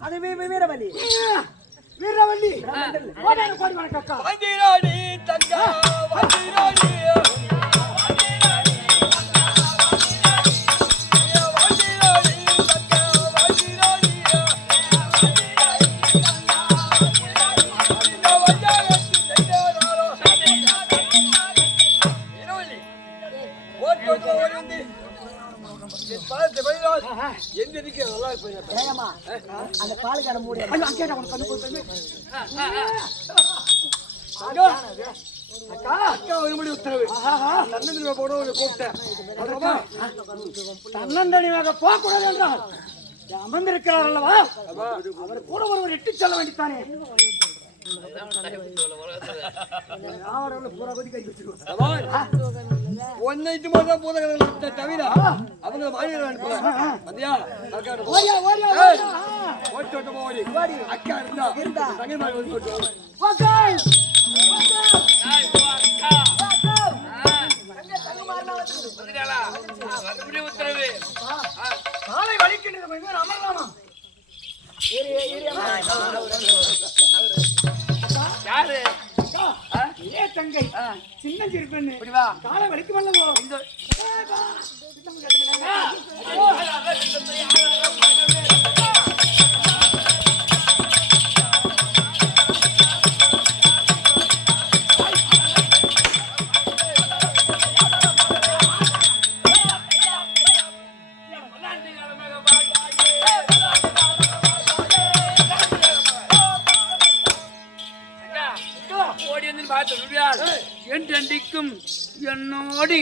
அது வீரவல்லி வீரவல்லி கோடி வணக்கம் வந்திராணி தங்கா வந்திராணி அந்த பாலுக்கான மூடி அக்கா ஒருபடி உத்தரவு தன்னந்தனியாக போட கூப்பிட்டேன் தன்னந்தனியாக போகக்கூடாது என்றால் அமர்ந்திருக்கிறார் அல்லவா அவர் கூட ஒருவர் இட்டு செல்ல வேண்டித்தானே ஒன்னைட்டு மட்டும் போத தவிர அவங்க அக்கா இருந்தா தங்கை உத்தரவு காலை வலிக்கின்றது அமரலாமா யாரு ஏ தங்கை சின்ன சிறுப்பெண்ணு காலை வலிக்கு வல்லவோ என்றென்றைக்கும் என்னோடு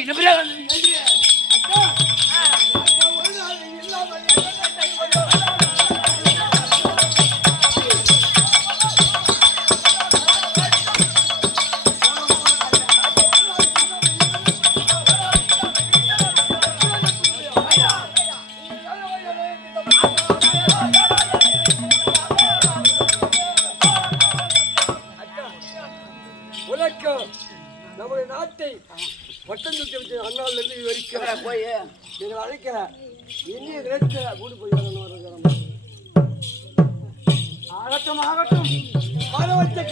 நம்முடைய நாட்டை பட்டம் தூக்கி வச்சு அண்ணால இருந்து வரைக்கிற போய் எங்களை அழைக்கிற இனிய கிரேட்ட கூட்டு போய் ஆகட்டும் ஆகட்டும் வச்ச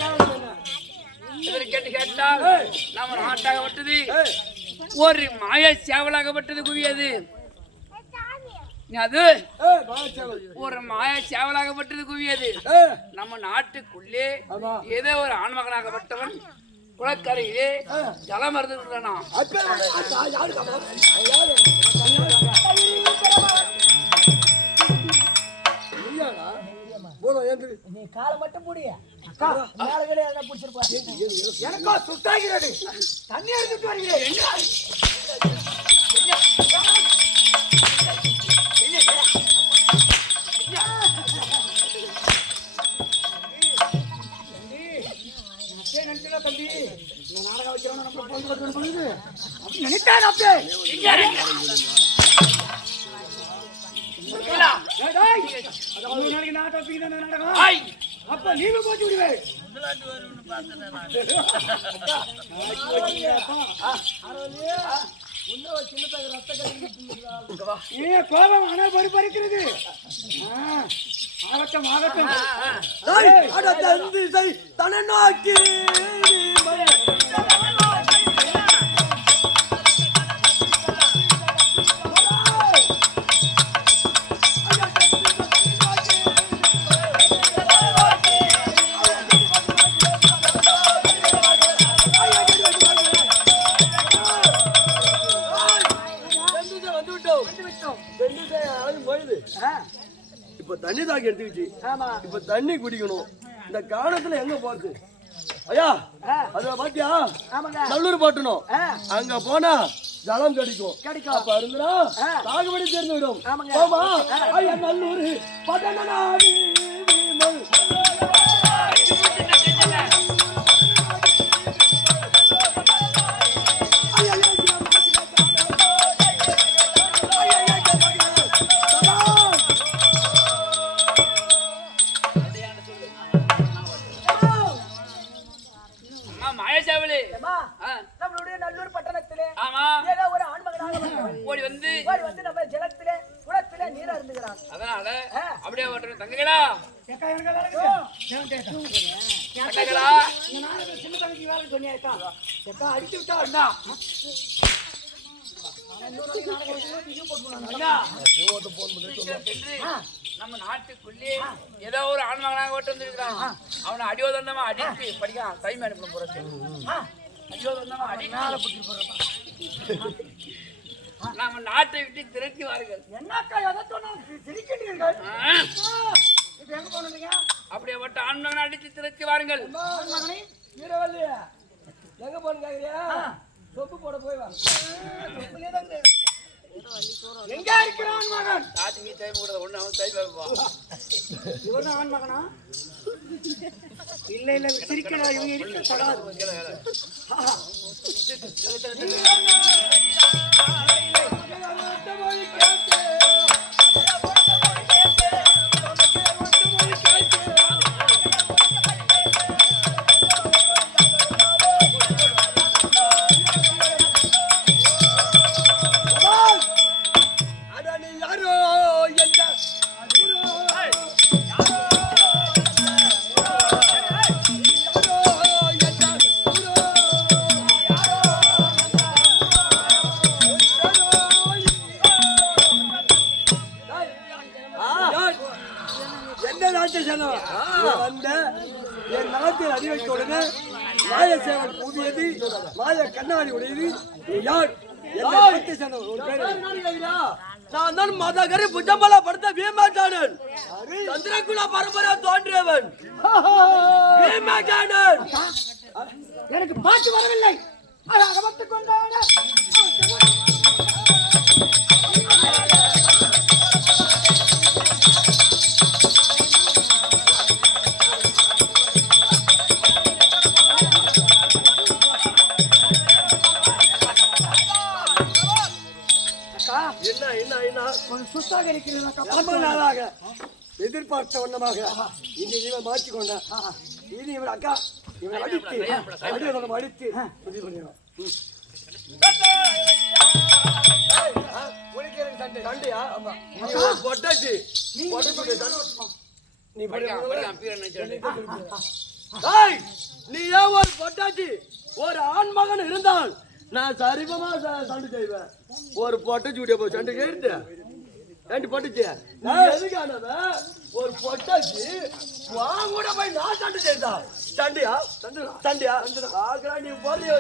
கேட்டு கேட்டால் நம்ம நாட்டாகப்பட்டது ஒரு மாய சேவலாகப்பட்டது குவியது அது ஒரு மாய சேவலாகப்பட்டது குவியது நம்ம நாட்டுக்குள்ளே ஏதோ ஒரு ஆண்மகனாகப்பட்டவன் குளக்கரையிலே ஜலம் மறந்துட்டானா நீ காலை மட்டும் முடிய எனக்கா சுத்தாகிறது தண்ணி எடுத்துட்டு வருகிறேன் தம்பி இந்த நாடகம் வைக்கிறோம் நம்ம பண்ணுது அப்படி நினைத்தாரு அப்பே அப்ப நீங்க போச்சு விடுவே கோபம் ஆனால் பறிக்கிறது ஆகட்டும் ஆகட்டும் தன நோக்கி இப்ப தண்ணி தாக்கி எடுத்துக்கிச்சு. இப்ப தண்ணி குடிக்கணும். இந்த காலத்துல எங்க போறது ஐயா? அத பாத்தியா நல்லூர் போட்டணும். அங்க போனா ஜலம் கிடைக்கும். அப்ப இருந்தா தாகுபடி தெரிந்து விடும். ஆமா ஐயா நல்லூர் பட்டணநாடு நம்மளுடைய நல்லூர் பட்டணத்திலே ஆமா ஏதோ ஒரு ஆண்மகனாக ஓடி வந்து நம்ம ஜலத்திலே குளத்திலே நீர் அருந்துகிறான். அதனால அப்படியே ஓட்டுறோம் தங்கங்களா சின்ன தங்கி வேலை சொன்னியா அடிச்சு விட்டா நம்ம நாட்டுக்குள்ளே ஏதோ ஒரு ஆண்மகனாக ஓட்டு வந்துருக்கான். அவனை அடியோதந்தமா அடிச்சு படிக்கான் டைம் அனுப்பணும் போறது. அடியோதந்தமா அடிச்சு நம்ம நாட்டை விட்டு திரட்டி வாருங்கள். என்னக்கா எதை சொன்னாலும் சிரிக்கிறீர்கள். இப்ப எங்க போனீங்க? அப்படியே மட்டும் ஆண்மகனை அடிச்சு திரட்டி வாருங்கள். வீரவல்லி எங்க போன கேக்குறியா? சொப்பு போட போய் வா. எங்க இருக்கிறான் மகன்? தாத்திக்கு டைம் கூட ஒண்ணு அவன் டைம் வைப்பான். இவன் ஆண் மகனா? இல்ல இல்ல சிரிக்கணும். இவங்க இருக்க தராது. என் நாட்டில் அறிவிக்க உடனே மாய சேவன் புதியது மாய கண்ணாடி உடையது யார்? நான் தான் மதகரி புஜம்பலா படுத்த பீமாச்சானன் சந்திரகுல பரம்பரை தோன்றியவன் பீமாச்சானன். எனக்கு பாட்டு வரவில்லை. அகமத்துக் கொண்டாட சுத்தாக இருக்கிறாக எதிர்பார்த்த வண்ணமாக இனி இவன் மாற்றிக்கொண்டான். இனி இவன் அக்கா இவன் அடித்து அடித்து உதவி பண்ணிடுவான். சண்டையா? பொட்டாச்சு நீ ஏன் ஒரு பொட்டாச்சு ஒரு ஆண் மகன் இருந்தால் நான் சரிபமா சண்டை செய்வேன். ஒரு பொட்டாச்சு விட்டிய போய் சண்டை கேட்டு ரெண்டு பொட்டுச்சு எதுக்கானவ ஒரு பொட்டாச்சு கூட போய் நான் சண்டை செய்தா சண்டையா சண்டையா ஆகிறா நீ போறியோ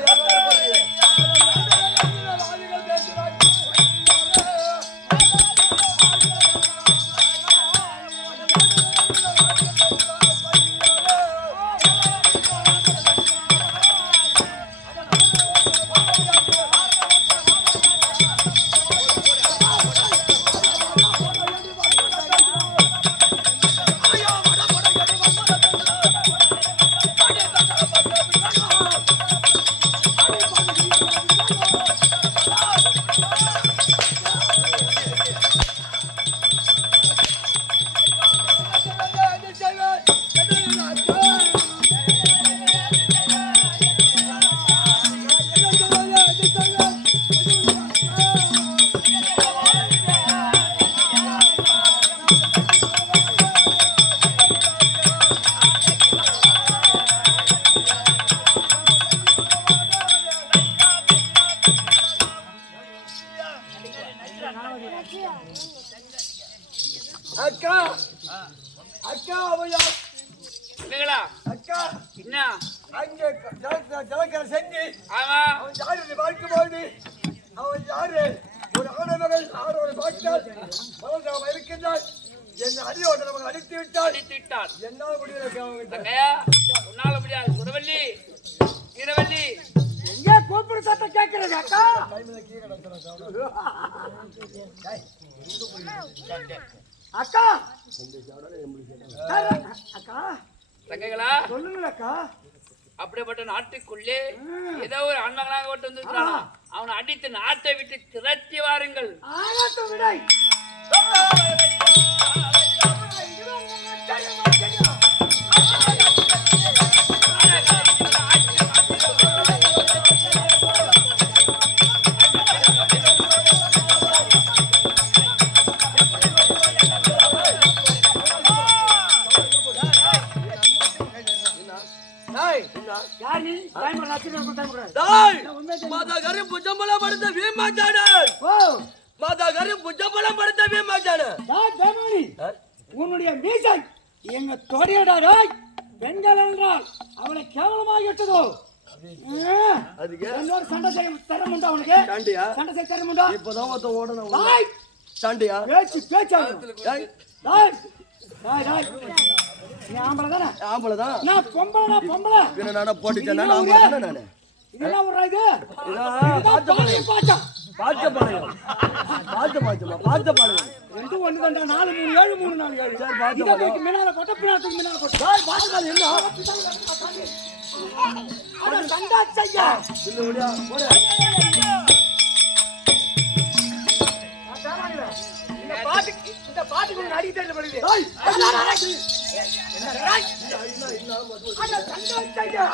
என்ன அங்கே ஜலக்கரை செஞ்சு ஆமா அவன் யாரு பார்க்கும்போது அவன் யாரு ஒரு ஆடவர்கள் ஆடவரை பார்த்தால் மனதாக இருக்கின்றால் என் அடியோட நமக்கு அடித்து விட்டால் என்னால் முடியல தங்கையா உன்னால முடியாது சுரவல்லி வீரவல்லி எங்கே கூப்பிடு சத்தம் கேட்கிறது அக்கா அக்கா அக்கா தங்கைகளா சொல்லுங்க அக்கா அப்படிப்பட்ட நாட்டுக்குள்ளே ஏதோ ஒரு ஆண்மகனாக ஓட்டு வந்திருக்கிறான் அவனை அடித்து நாட்டை விட்டு திரட்டி வாருங்கள் ஆகட்டும் விடை உன்னுடைய மீசை எங்க தொடையடா பெண்கள் என்றால் அவளை கேவலமாக இட்டதோ சண்டை செய்ய தரமுண்டா அவனுக்கு சண்டை செய்ய தரமுண்டா இப்பதான் ஓடணும் சண்டையா பேச்சு நீ ஆம்பளை தானே ஆம்பளை தான் நான் பொம்பளை பொம்பளை நானா போட்டுட்டேன் நானு இதெல்லாம் ஒரு இது ரெண்டு ஒண்ணு தாண்டா 4 3 7 3 4 7 சரி பாத்து மேல போட்ட பின்னாடி மேல போட்ட டேய் பாத்துக்காத என்ன அட சண்டா செய்யா இல்ல ஓடியா போடு இந்த பாட்டுக்கு ஒரு அடி தேட படுது டேய் என்ன டேய் அட சண்டா செய்யா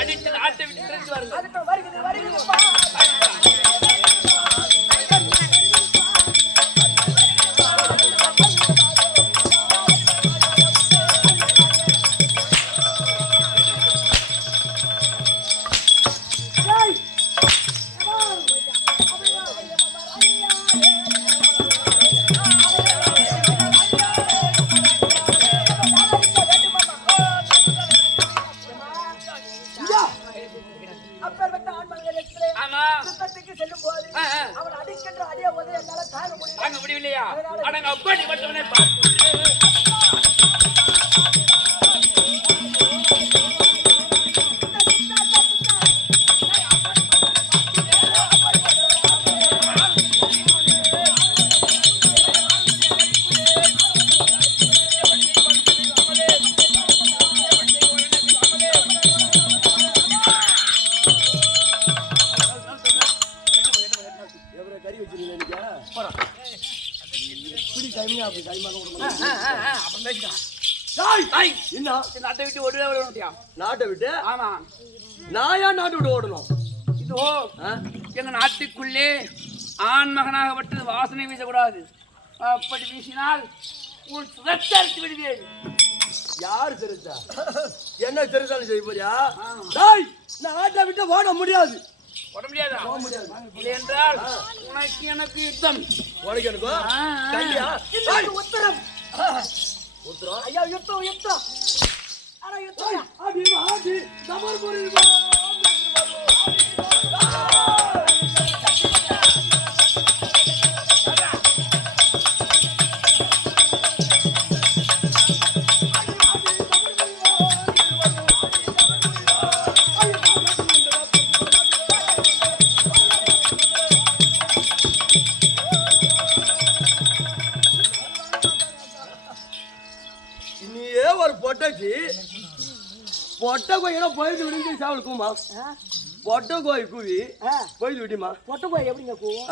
அடித்து நாட்டை விட்டு திரட்டி வாருங்கள் நாட்டை விட்டு ஆமா நாயா நாட்டு விட்டு ஓடணும் இதோ எங்க நாட்டுக்குள்ளே ஆண் மகனாகப்பட்டது வாசனை வீசக்கூடாது அப்படி வீசினால் உன் சுதத்தரித்து விடுவேன் யாரு தெரிஞ்சா என்ன தெரிஞ்சாலும் செய்ய போறியா நாட்டை விட்டு ஓட முடியாது ஓட முடியாதா இல்லை என்றால் உனக்கு எனக்கு யுத்தம் உனக்கு எனக்கு உத்தரம் உத்தரம் ஐயா யுத்தம் யுத்தம் அட யுத்தம் அடி வாடி தமர்புரி பொட்டாச்சு பொட்டை கோயில போயிட்டு விடுங்க சாவலுக்குமா பொட்டை கோயில் கூவி போயிட்டு விட்டிமா பொட்டை கோய் எப்படிங்க கூவும்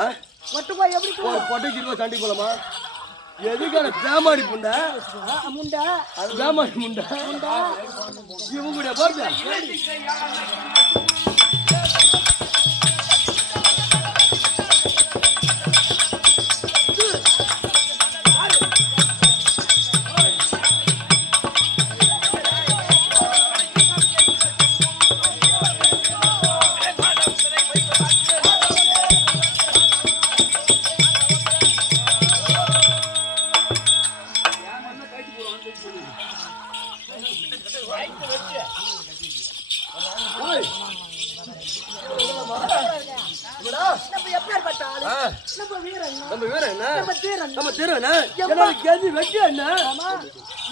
பொட்டை கோய் எப்படி பொட்டைக்கு இருப்பா சண்டி போலாமா எதுக்கான பேமாடி புண்டை முண்டா அது பேமாடி முண்டை இவங்க கூட போறது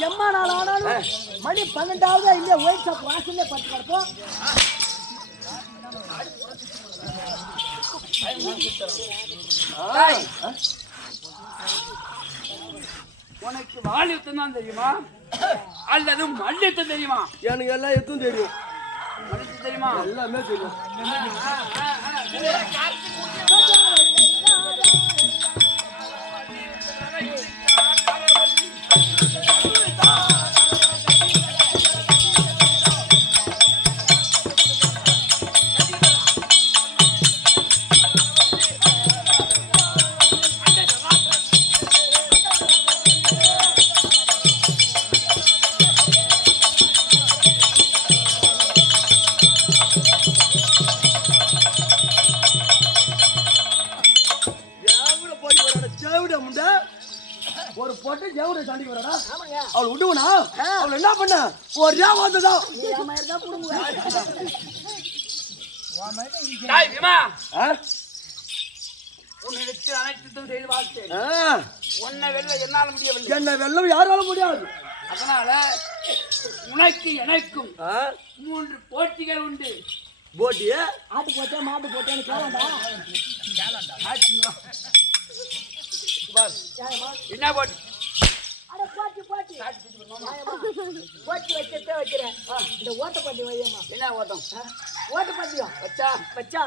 எம்மா நாள் ஆனாலும் மணி 12 இல்லையா ஒயிட் ஷாப் வாசல்ல பட்டு கிடப்போம். உனக்கு வாலியத்தம் தான் தெரியுமா அல்லது மல்யுத்தம் தெரியுமா? எனக்கு எல்லாம் எதுவும் தெரியும். மல்யுத்தம் தெரியுமா? எல்லாமே தெரியும். ஒரு பொட்டை ஜவுட தாண்டி வரடா. அவளை விடுவனா? அவளை என்ன பண்ண? ஒரே வார்த்தைதான். டேய் விமா, உன்னிடத்தில் அனைத்தும் செய்து பார்த்தேன். உன்னை வெல்ல என்னால் முடியவில்லை. என்ன வெல்ல யாரால முடியாது. அதனால உனக்கு எனக்கும் 3 போட்டிகள் உண்டு. போட்டி? ஆட்டு போட்டா மாட்டு போட்டான்னு கேளாண்டா. என்ன போட்டி? அட போட்டி போட்டி போட்டி வச்சிட்டே இந்த ஓட்ட போட்டி வையம்மா. என்ன ஓட்டம்? ஓட்ட போட்டியா வச்சா வச்சா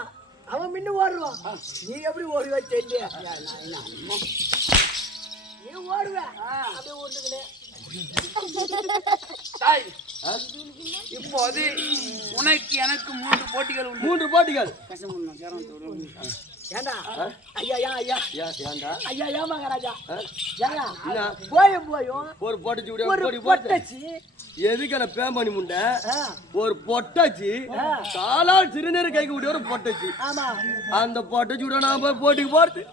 அவன் முன்ன ஓடுவான். நீ எப்படி ஓடுவ தெரியல. நீ ஓடுவ அப்படியே ஓடுதுனே. தாய் இப்போது உனக்கு எனக்கு 3 போட்டிகள் உண்டு. 3 போட்டிகள். ஏண்டா ஐயா ஐயா ஏண்டா ஐயா ஏ மகாராஜா ஏங்க போயும் ஒரு பொட்டச்சி ஒரு பொட்டச்சி எதுக்கான பேமணி முண்டை ஒரு பொட்டச்சி காலால் சிறுநீர் கைக்கு விட ஒரு பொட்டச்சி. ஆமா அந்த பொட்டச்சி விட நாம போட்டிக்கு போறது.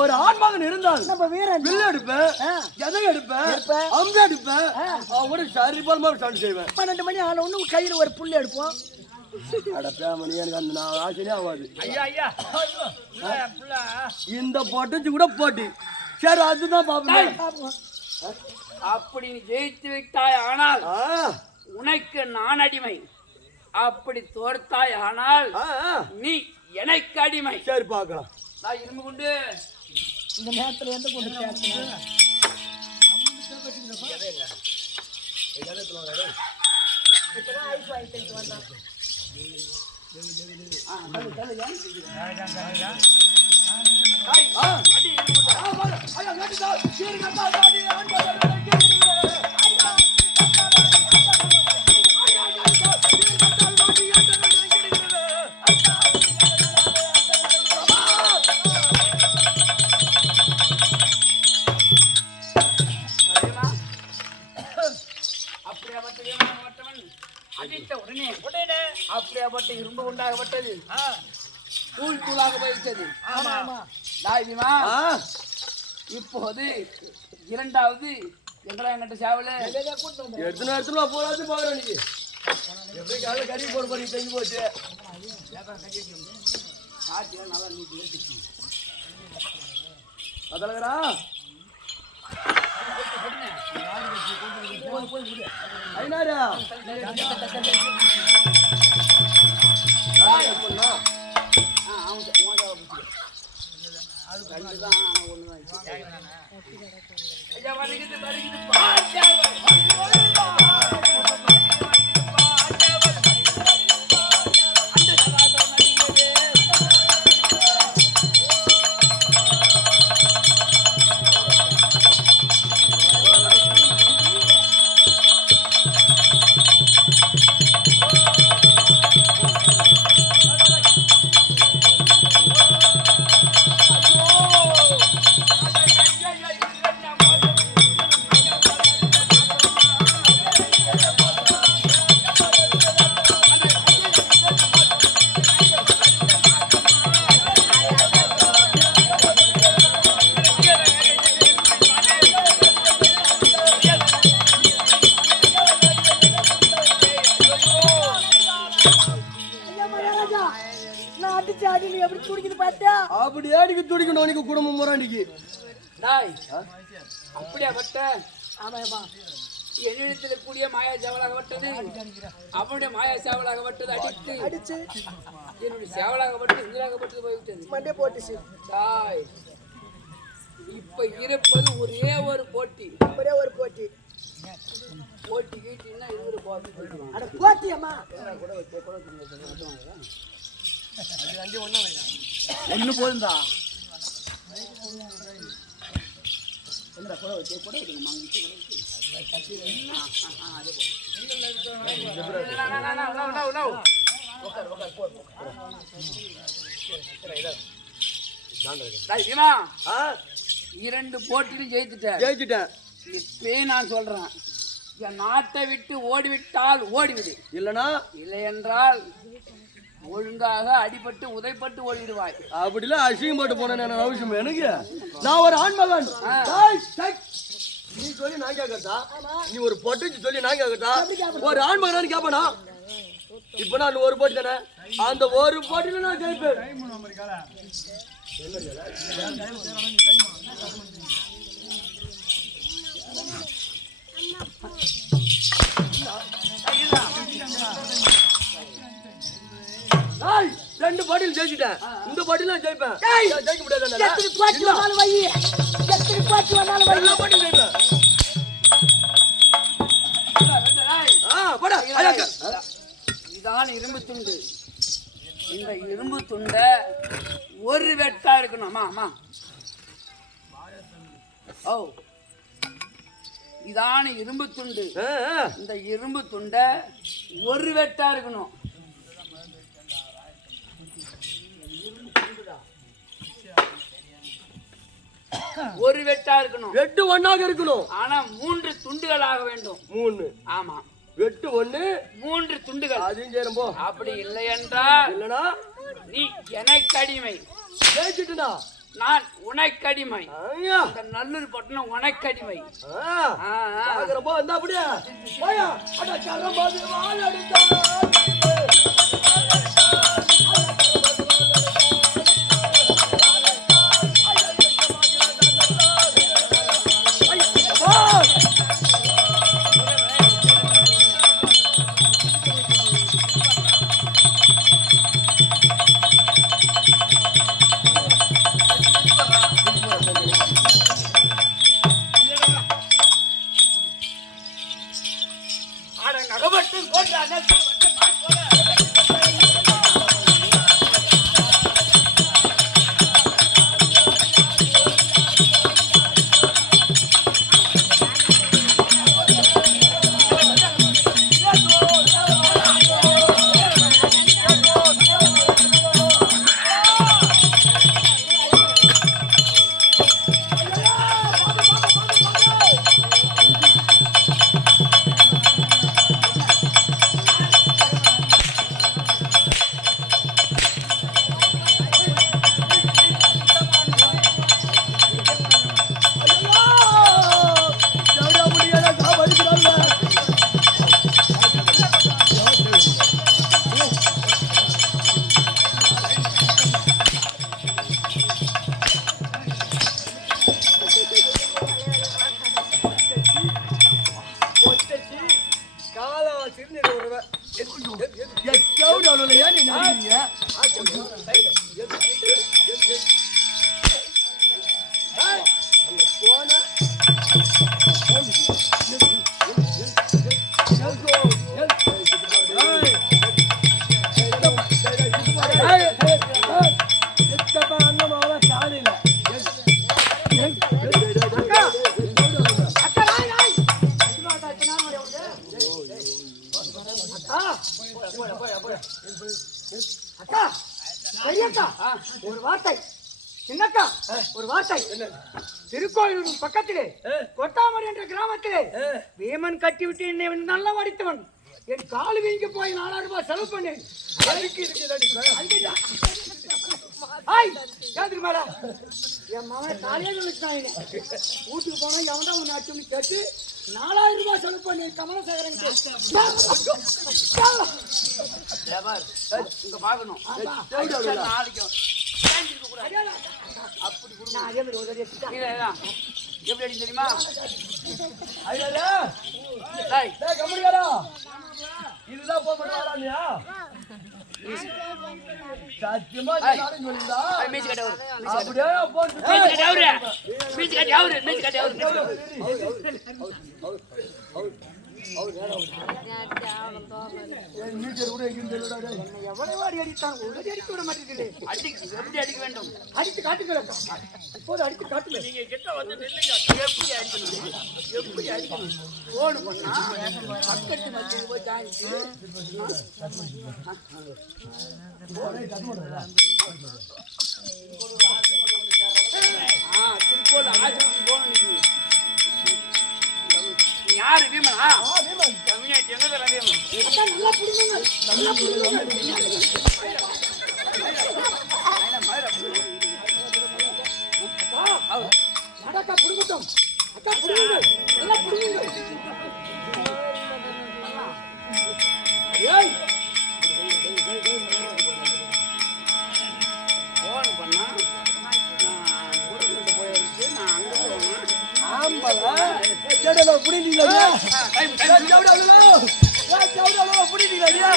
ஒரு ஆண்மகன் இருந்தால் நம்ம வீரன் வில்லு எடுப்பேன், எதை எடுப்பேன், அம்பு எடுப்பேன், அவங்க சரி போல சண்டை செய்வேன். 12 மணி ஆன ஒண்ணு கையில ஒரு புல்லு எடுப்போம். அட பேமணி எனக்கு அந்த ஆசையே ஆகாது. இந்த பொட்டச்சி கூட போட்டி. சரி அதுதான் பாப்போம். அப்படி நீ ஜெயித்து விட்டாய் ஆனால் உனக்கு நான் அடிமை. அப்படி தோர்த்தாய் ஆனால் நீ எனக்கு அடிமை. சரி பார்க்கலாம். நான் இரும்பு கொண்டு இந்த நேரத்துல எந்த கொண்டு பேசுறேன். இப்பதான் ஐஸ் வாங்கிட்டு வந்தான். அப்படியாப்பட்ட இரும்பு உண்டாகப்பட்டது தூள் தூளாக போயிட்டது. இப்போது 2வது எங்கடா என்கிட்ட சேவல எத்தனை இடத்துல போறாது பாக்குறேன். இன்னைக்கு எப்படி காலைல கறி போட போறீங்க தெரிஞ்சு போச்சு. நல்லா நீட்டு அதலகரா ஐநாரா ரெண்டுதான் ஆனா ஒண்ணுதான் ஐயா வருகிறது வருகிறது பாட்டாவல் அப்படி ஏடிக்கு துடிக்கணும் உனக்கு குடும்பம் முறாண்டிக்கு டாய் அப்படியா பட்ட ஆமாமா என்னிடத்தில் கூடிய மாயா சேவலாகப்பட்டது அவனுடைய மாயா சேவலாகப்பட்டது அடித்து என்னுடைய சேவலாகப்பட்டு இந்திராகப்பட்டது போய்விட்டது மண்டே போட்டுச்சு டாய் இப்ப இருப்பது ஒரே ஒரு போட்டி போட்டி கீட்டின்னா இருபது போட்டி போட்டியம்மா ஒண்ணு போதுந்தா இரண்டு போட்டியிலும் ஜெயிச்சுட்டேன் இப்பே நான் சொல்றேன் என் நாட்டை விட்டு ஓடிவிட்டால் ஓடிவிடு இல்லை என்றால் ஒழுங்காக அடிபட்டு உதைப்பட்டு ஓடிடுவாய் அப்படிலாம் அசிங்கம் போட்டு போன அவசியம் எனக்கு நான் ஒரு ஆண்மகன் நீ சொல்லி நான் கேட்கறதா நீ ஒரு பொட்டச்சு சொல்லி நான் கேட்கறதா ஒரு ஆண்மகன் கேட்பனா இப்ப நான் ஒரு போட்டி தானே அந்த ஒரு போட்டியில நான் ஜெயிப்பேன் ரெண்டு பாட்டில் ஜெயிச்சிட்டேன் இந்த பாட்டில் நான் ஜெயிப்பேன் ஜெயிக்க முடியாது இதான் இரும்பு துண்டு இந்த இரும்பு துண்டை ஒரு வெட்டா இருக்கணும் அம்மா ஓ இதான இரும்பு துண்டு இந்த இரும்பு துண்டை ஒரு வெட்டா இருக்கணும் ஒரு வெட்டா இருக்கணும் வெட்டு ஒண்ணாக இருக்கணும் ஆனா 3 துண்டுகளாக வேண்டும் 3 ஆமா வெட்டு 1 3 துண்டுகள் அதுவும் சேரும்போ அப்படி இல்லை என்றால் இல்லனா நீ எனக்கு அடிமை ஜெயிச்சிட்டா நான் உனக்கு அடிமை அந்த நல்லூர் பட்டணம் உனக்கு அடிமை ரொம்ப வந்தா அப்படியே போயா அட கரமாதி வாள் அடித்தா நகப்பட்டு அக்கா ராய் ராய் அக்கா பெரியக்கா ஒரு வார்த்தை சின்னக்கா ஒரு வார்த்தை திருக்கோயிலூர் பக்கத்திலே கொட்டாமரி என்ற கிராமத்திலே வீமன் கட்டிவிட்டு என்னை நல்லா வடித்தவன் என் காலு வீங்கி போய் 4000 ரூபாய் செலவு பண்ணேன் மேல என் மகன் காலையே நினைச்சாங்க வீட்டுக்கு போனா எவன்டா உன்னை ஆச்சுன்னு கேட்டு 4000 ரூபாய் செலவு பண்ணி கமலசேகரன் இங்க பாக்கணும் எப்படி அடி தெரியுமா இதுதான் போறானியா சத்தியமா எவ்வளவு அடி அடித்தான் ஒரு அடி அடிக்க விட மாட்டேங்குது எப்படி அடிக்க வேண்டும் அடித்து காட்டுகிறேன் இப்போது அடித்து காட்டுகிறேன் நீங்க கிட்ட வந்து நில்லுங்க எப்படி அடிக்கணும் எப்படி அடிக்கணும் போன் பண்ணா பக்கத்து மத்திய போய் தாங்கிட்டு திருக்கோள் ஆசிரமம் போகணும் நீ யாரு வீமனா தமிழ்நாட்டு எங்க தர வீமன் நல்லா புரிஞ்சுங்க நல்லா புரிஞ்சுங்க அக்கா புடுங்கட்டும் அக்கா புடுங்க நல்லா புடுங்க ஏய் போன் பண்ணா நான் குடும்பத்தை போய் வச்சு நான் அங்க போவேன் ஆம்பளா சேடல புடிடீங்களா சேடல புடிடீங்களா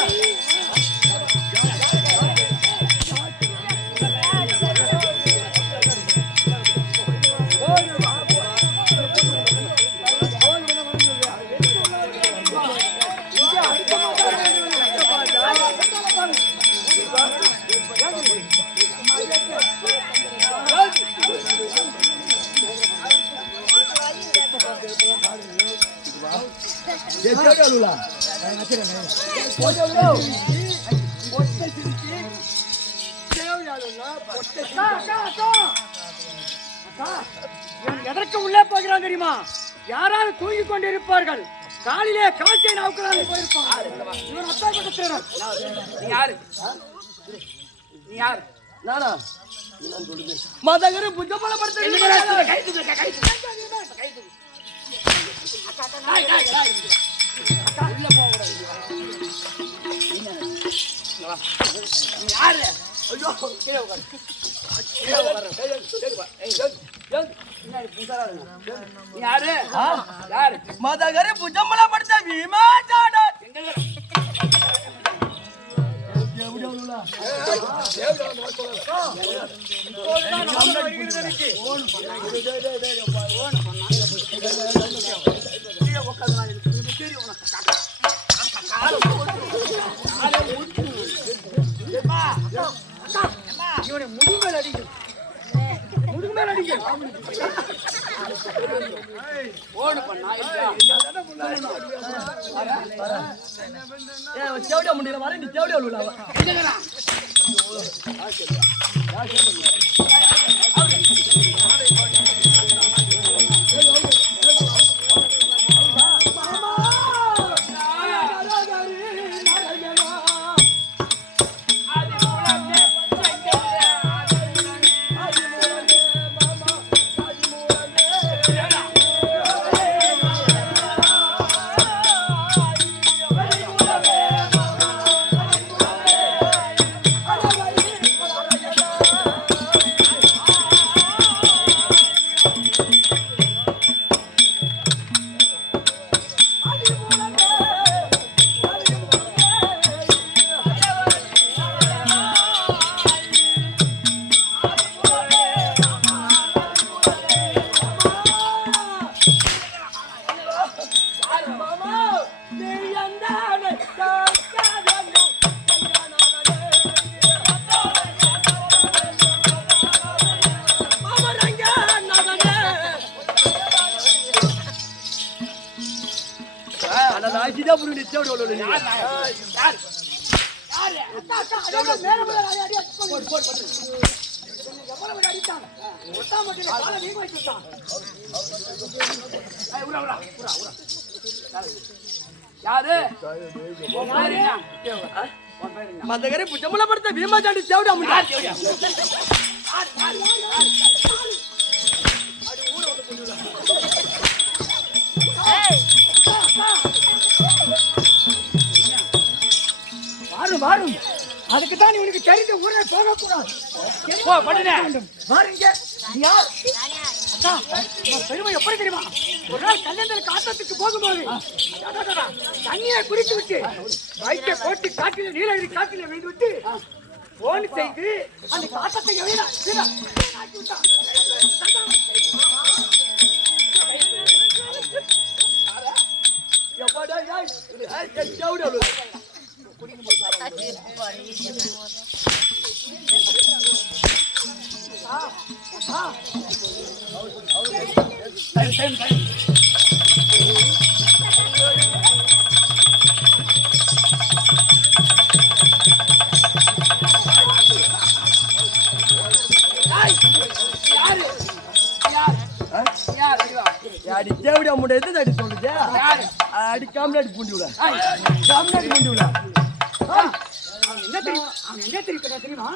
எதற்கு உள்ளே போகிறான் தெரியுமா யாராவது தூங்கிக் கொண்டிருப்பார்கள் காலிலே காய்ச்சை நவுக்கிறாங்க போயிருப்பான் இவன் அப்பா சேரும் நீ யாரு நீ யாரு நானா மதகரு புஜபலப்படுத்த கை தூக்கு கை தூக்கு கை தூக்கு அக்கா உள்ள போக கூடாது நீ யாரு ஐயோ கீழே உட்காரு கீழே உட்காரு நீ யாரு யாரு மதகரு புஜபலப்படுத்த வீமா ஜாடா எங்க இவனை முதுமேல் அடிக்கும் முதுமேல் அடிக்கும் ஓடு பண்ணா தேவடியா முடியல வர நீ தேவடியா உள்ள புடி நீ தேவடி ஓடு நீ யார் யார் அக்கா அக்கா மேல மேல அடி போடு போடு போடு எவ்வளவு அடி அடிச்சாங்க ஒட்டா மட்டும் காலை வீங்க வச்சுட்டான் ஏய் உரா உரா உரா உரா யாரு உன் பேர் என்ன உன் பேர் என்ன மந்தகரே புஜமல படுத்த பீமா சாண்டி தேவடி அம்மா யார் தேவடியா அடி ஊர வந்து புடிடா வாரும் வாரும் அதுக்கு தான் உனக்கு தெரிஞ்ச ஊரே போக கூடாது போ பண்ணுனே வாருங்க யார் அக்கா உன் பெருமை எப்படி தெரியுமா ஒரு நாள் கல்யாணத்தில் காட்டத்துக்கு போகும்போது தண்ணியை குடித்து விட்டு பைக்கை போட்டு காட்டில நீலகிரி காட்டில வைத்து விட்டு போன் செய்து அந்த காட்டத்தை எப்படா டேய் தேவடி ஓடு அடி தேவடி அம்மா எது அடி சொல்லுது அடி காம்லேட் பூண்டி விட காம்லேட் பூண்டி விட அவன் என்ன தெரியுமா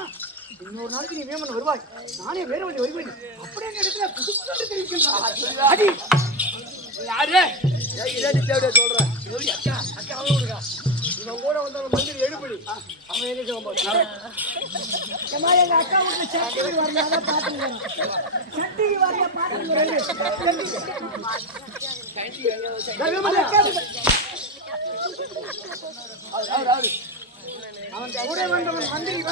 இன்னொரு நாளைக்கு நீ வேமன் வருவாய் நானே வேற வழி வருவேன் அப்படியே இடத்துல புது புது தெரிவிக்கின்றான் அடி யாரு இதடி தேவடியா சொல்றேன் தேவடி அக்கா அக்கா அவன் விடுங்க இவன் கூட வந்தவன் மந்திரி எடுப்படி அவன் என்ன சொல்ல மாட்டான் ஏமா எங்க அக்காவுக்கு சட்டிக்கு வரலாத பாத்துக்கிறேன் சட்டிக்கு வரல பாத்துக்கிறேன் அவன் கூட வந்தவன் மந்திரி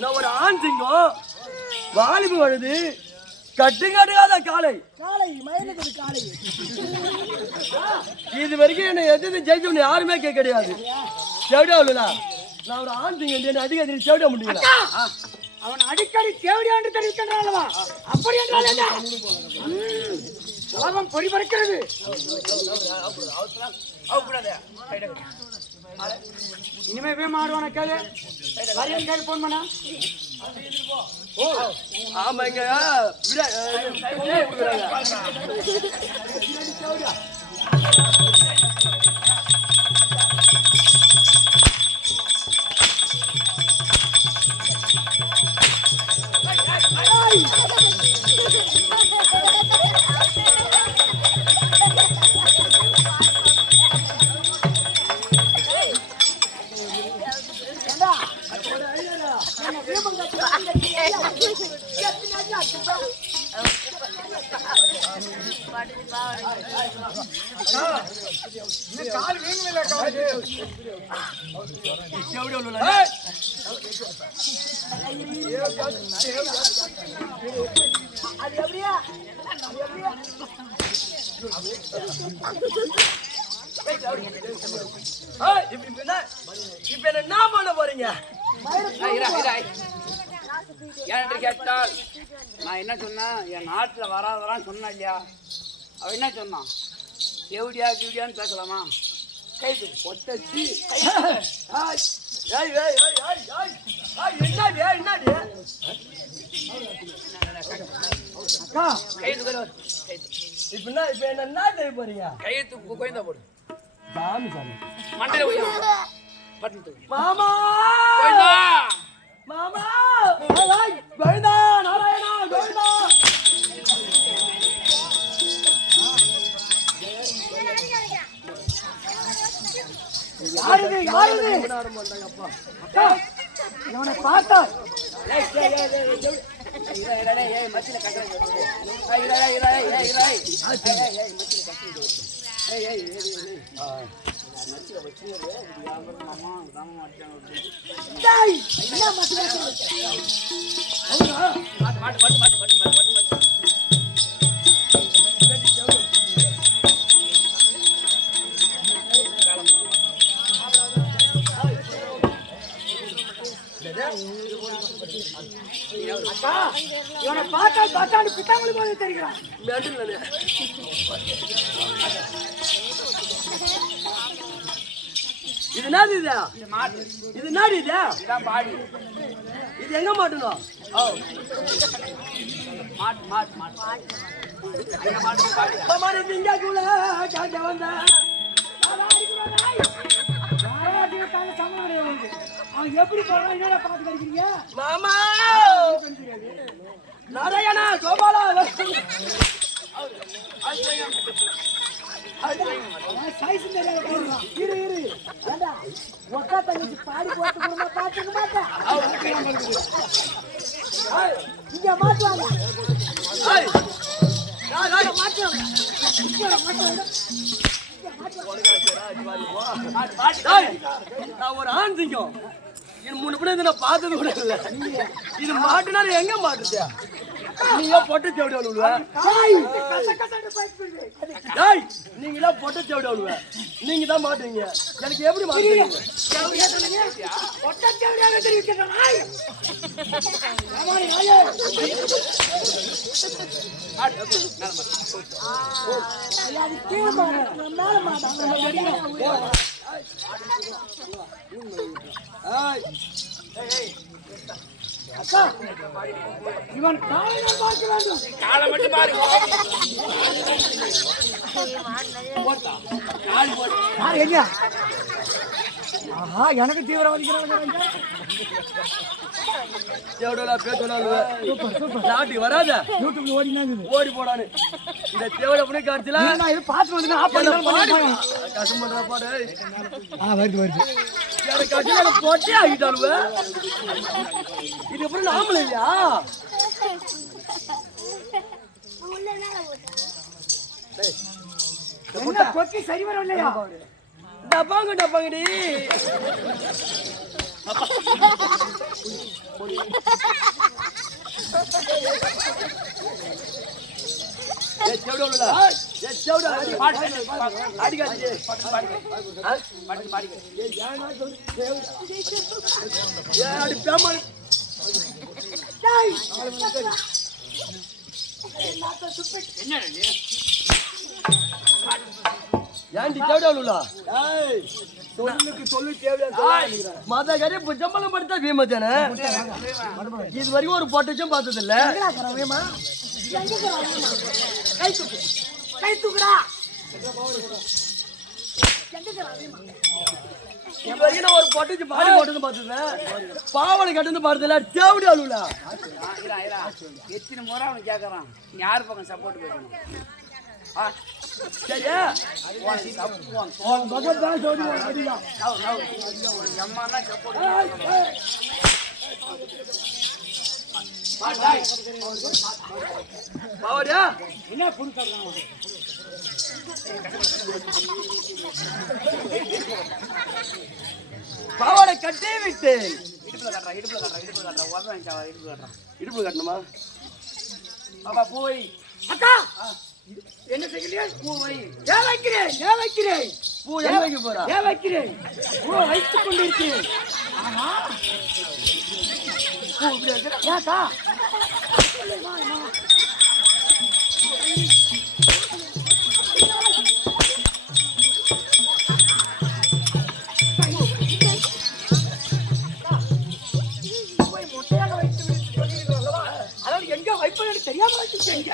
நான் ஒரு ஆண் சிங்கம் வாலிபு வழுது கட்டுக்காட்டுக்காத காலை காலை மயிலுக்கு காலை இது வரைக்கும் என்னை எதிர்த்து ஜெயிச்சவனு யாருமே கேட்க கிடையாது செவிடா உள்ளா நான் ஒரு ஆண் சிங்கம் என்ன அதிக எதிரி செவிட முடியல அவன் அடிக்கடி தேவடியாண்டு தெரிவிக்கின்றானவா அப்படி என்றால் என்ன உலகம் பொறி பறக்கிறது இனிமே போய் மாடுவான கேளு வரையும் கேள்வி போன் பண்ணா ஆமாங்க கால் வீங்கல கால் அது எப்படியா இப்ப என்ன பண்ண போறீங்க ஏன்னு கேட்டால் நான் என்ன சொன்னேன் என் நாட்டில் வராதவரான்னு சொன்னேன் இல்லையா அவன் என்ன சொன்னான் எவடியா கிவடியான்னு பேசலாமா கைது ஒட்டச்சி கைது கைது இப்ப என்ன செய்ய போறீங்க? கையெழுத்து கோயந்தா போடு. சாமி சாமி. மண்டையில போய் பட்டு தூக்கு. மாமா கோயந்தா மாமா கோவிந்தா நாராயணா கோவிந்தா. யாருது இவனை பார்த்தா மத்தியில கட்டுறது இவனை பார்த்தா பார்த்தாண்டு பித்தாமலி போல தெரிகிறான். இது என்னது இது? மாட்டு இது என்னது இது? இதான் பாடி. இது எங்க மாட்டணும்? மாட்டு மாட்டு மாட்டு மாடு திங்கக்குள்ள காக்க வந்தா அவன் எப்படி போறான் என்னடா பார்த்து கிடைக்கிறீங்க? மாமா நாராயணா கோபாலா சைஸ் தெரியாத போடுறான். இரு ஏண்டா ஒக்கா தங்கச்சி பாடி போட்டு கொடுமா பார்த்துக்க மாட்டேன். இங்க மாட்டுவாங்க நான் ஒரு ஆண் சிங்கம். இது 3 படம் நான் பார்த்தது கூட இல்ல. இது மாட்டுனா எங்க மாட்டுச்சா? நீங்க பொட்டை தேவடி அழுவ. நீங்க பொட்டை தேவடி அழுவ. நீங்க தான் மாட்டுவீங்க. எனக்கு எப்படி மாட்டுவீங்க? அக்கா இவன் காலை பார்க்க வேண்டும். காலை மட்டும் பாரு. எங்க ஆஹா எனக்கு தீவிரவாதிக்கிறாங்க. நாட்டுக்கு வராத யூடியூப்ல ஓடி போடான்னு இந்த தேவட புனி காட்சியில இது பார்த்து வந்து கஷ்டம் பண்ற பாரு. வருது எனக்கு கட்சியில போட்டே ஆகிட்டானுவ. இது எப்படி நாமளும் இல்லையா? கொக்கி சரி வரும் இல்லையா? டப்பாங்கடி ஏன்டி தேவடா சொல்லு மாதா கறி ஜம்பளம் படுத்தா வீமத்தானே. இது வரைக்கும் ஒரு பொட்டச்சும் பார்த்தது இல்ல. கை தூக்குடா. இது வரைக்கும் நான் ஒரு பொட்டச்சு பாடி போட்டது பார்த்தது. பாவனை கட்டுன்னு பார்த்ததுல தேவடி அழுவல. எத்தனை முறை அவன் கேட்கறான், நீ யாரு பக்கம் சப்போர்ட் பேசணும்? சரியா பாவடியா என்ன புரிஞ்சுக்கலாம்? பாவாடை கட்டி விட்டு இடுப்புல கட்டணுமா? பாப்பா போய் அக்கா என்ன செய்யலையா? பூ வை. ஏன் வைக்கிறேன் பூ எங்க வைக்க போறா? ஏன் வைக்கிறேன்? பூ வைத்துக் கொண்டிருக்கிறேன். ஆஹா பூ இப்படி வைக்கிறேன். ஏக்கா எங்க வைப்பது தெரியாம வச்சிருக்கீங்க.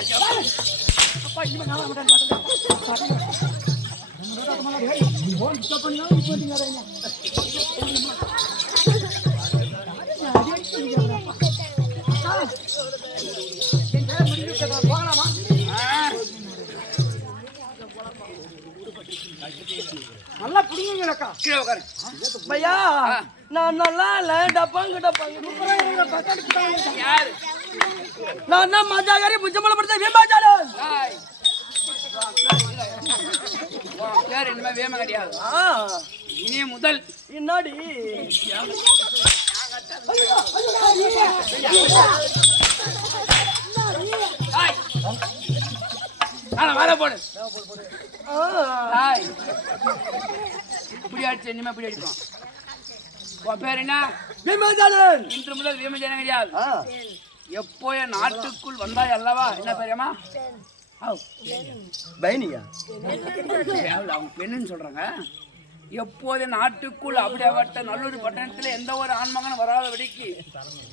நல்லா புடிங்கலக்கா. கீழே உட்காரு. பையா நான் நல்லா இல்ல டப்பாங்க யாரு? நான் தான் மஜாகாரி புஜமல படுத்த விமாஜாலன். ஹாய். உன் பேர் இனிமே வேம கிடையாது. இனி முதல் இன்னாடி ஹாய். வர போடு. ஹாய். இப்படி அடிச்சு இனிமே இப்படி அடிப்போம். உன் பேர் என்ன? விமாஜாலன். இன்று முதல் வேமஜானம் கிடையாது. எப்போ என் நாட்டுக்குள் வந்தாய் அல்லவா? என்ன பேரியம்மா? பைனியா அவங்க பெண்ணுன்னு சொல்றாங்க. எப்போது நாட்டுக்குள் அப்படியாப்பட்ட நல்லூர் பட்டணத்தில் எந்த ஒரு ஆண்மகனும் வராதபடிக்கு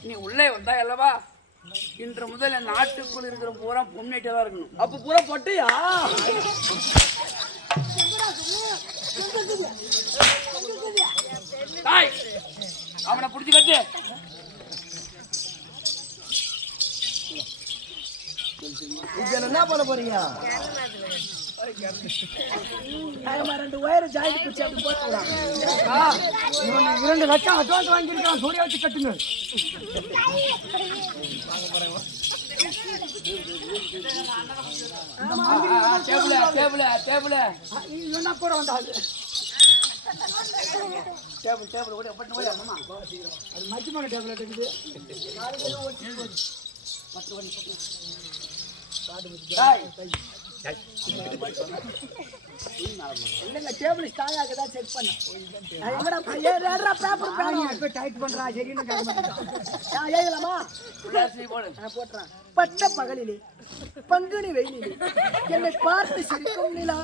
நீ உள்ளே வந்தாய் அல்லவா? இன்று முதல் என் நாட்டுக்குள் இருக்கிற பூரா பொம்மிட்டே தான் இருக்கணும். அப்ப பூரா பொட்டியா? தாய் அவனை பிடிச்சி கட்டு. இதுல என்ன பண்ண போறீங்க? ரெண்டு ஒயர் ஜாயிண்ட் பிடிச்சி அப்படி போட்டுக்கலாம். 2 லட்சம் அட்வான்ஸ் வாங்கியிருக்கான். சூரிய வச்சு கட்டுங்க. என்ன கூட வந்தாது டேபிள் ஓடி அப்படி ஓடி அம்மா அது மச்சிமான டேபிள் இருக்குது. இல்லைங்க டேபிள் ஸ்ட்ராங் ஆகுதா செக் பண்ண. எங்கடா பேப்பர் பேப்பர் டைட் பண்றா சரின்னு கேட்க மாட்டேன். ஏகலாமா போட்டுறான். பட்ட பகலிலே பங்குனி வெயிலிலே என்னை பார்த்து சிரிக்கும் நிலா.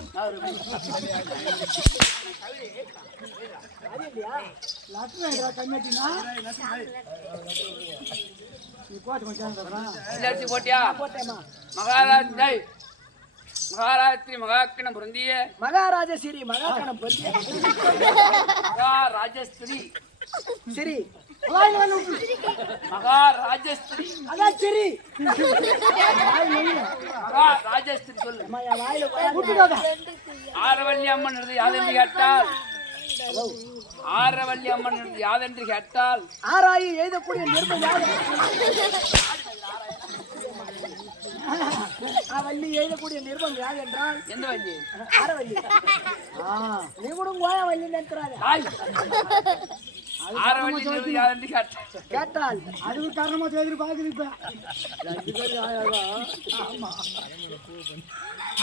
போட்டியா? மகாராஜ்ரி மகாக்கணம் பொருந்திய மகாராஜஸ்ரீ மகாக்கணம் பொருந்திய மகாராஜஸ்ரீ சரி மகாராஜஸ்ரீ அதான் சரி மகாராஜஸ்ரீ சொல்லு. ஆரவல்லி அம்மன் யாதென்று கேட்டால் ஆரவல்லி அம்மன் யாதென்று கேட்டால் ஆராயி எழுதக்கூடிய நிர்மம் வள்ளி எழுதக்கூடிய நிர்மம் யார் என்றால் எந்த வள்ளி? ஆரவல்லி. நீ கூட கோயா வள்ளி நினைக்கிறாரு. ஆரவல்லி யாதென்று கேட்டால் அதுக்கு காரணமா எதிர்பார்க்குது.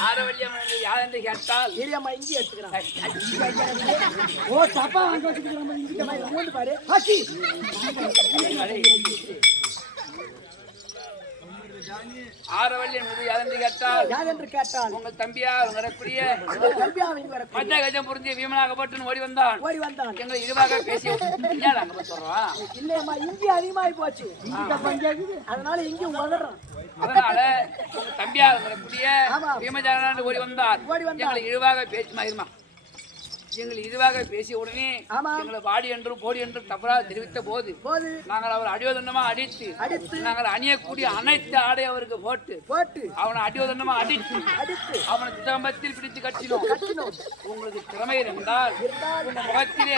ஆரவல்லி அம்மன் யாதென்று கேட்டால் ஏரியாமா இங்கே எடுத்துக்கிறான். ஓ தப்பா வாங்க வச்சுக்கிறான். மூணு பாரு ஆரவல்லி யாதென்று கேட்டால் யாதென்று கேட்டால் உங்கள் தம்பியா வரக்கூடிய மத்திய கஜம் புரிஞ்சு வீமனாகப்பட்டு ஓடி வந்தான். எங்களை இதுவாக பேசி அங்க சொல்றான். இல்லையம்மா இங்கே அதிகமாகி போச்சு. அதனால இங்கே உதறான். அதனால உங்க தம்பியா வரக்கூடிய வீமஜான ஓடி வந்தார். எங்களை இழிவாக பேசுமா எங்களை இதுவாக பேசிய உடனே எங்களை வாடி என்றும் போடி என்றும் தவறாக தெரிவித்த போது நாங்கள் அவர் அடியோதண்டமா அடித்து நாங்கள் அணியக்கூடிய அனைத்து ஆடை அவருக்கு போட்டு அவனை அடியோதண்டமா அடித்து அவனை சிதம்பரத்தில் பிடித்து கட்டினோம். உங்களுக்கு திறமை இருந்தால் உங்க முகத்திலே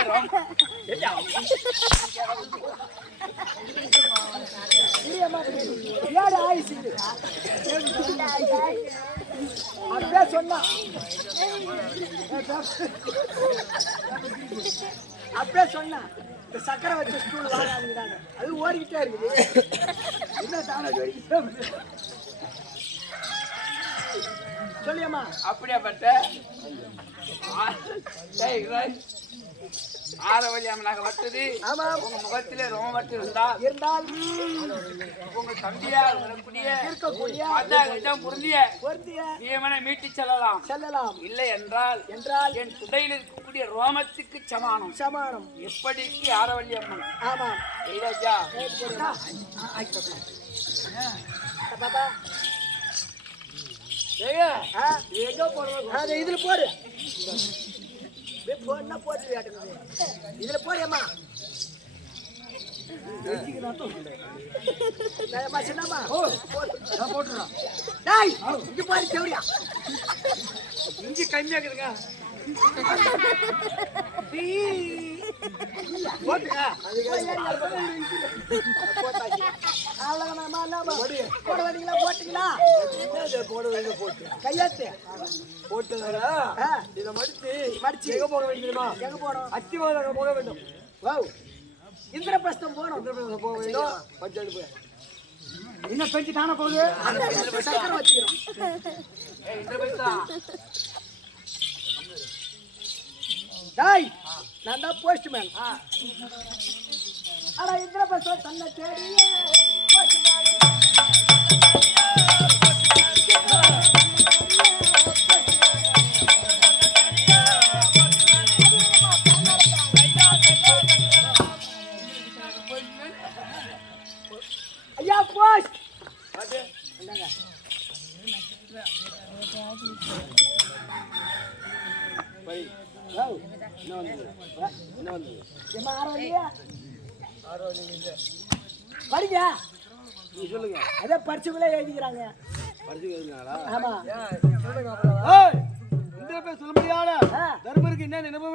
அப்படியே சொன்னா அப்படியே சொன்னா இந்த சக்கரை வச்ச ஸ்டூல் வாங்காதீங்க. அது ஓடிக்கிட்டே இருக்குது. என்ன தானே சொல்லியம்மா அப்படியாப்பட்ட ஆரவல்லி அம்மனாக வட்டது உங்க முகத்திலே ரோம வட்டு இருந்தால் உங்க தம்பியா இருக்கக்கூடிய பொருந்திய வீமனை மீட்டி செல்லலாம். இல்லை என்றால் என் துடையில் இருக்கக்கூடிய ரோமத்துக்கு சமானம். எப்படிக்கு ஆரவல்லி அம்மன் எங்க போடுறது அது இதுல போடு போடுனா போட்டு காட்டுங்க இதுல போடியம்மா சின்னம்மா நான் போட்டுறேன் டேய் இங்க பாரு செவடியா இஞ்சி கம்மியா இருக்குதுங்க போட்டுங்க போட வேண்டிங்களா போட்டீங்களா போட வேண்டிய போட்டு கையாத்து போட்டதாரா இதை மடிச்சு எங்க போக வேண்டியதுமா எங்க போனோம் அத்திவாதம் போக வேண்டும் ஓ இந்திரபிரஸ்தம் போனோம் இந்திரபிரதேசம் போக வேண்டும் பஞ்சாயத்து போய் என்ன பெஞ்சு காண போகுது சக்கரை வச்சுக்கிறோம் டேய் நான் தான் போஸ்ட்மேன் ஆனா இந்திரபிரஸ்தம் தன்னை தேடியே ஐயா போஸ்ட் படிங்க நீ சொல்லுங்க அதே படிச்சவங்களே எழுதிக்கிறாங்க படிச்சுக்கிறீங்களா ஆமா இந்த பேர் சொல்ல முடியாத தர்மருக்கு என்ன நினைவு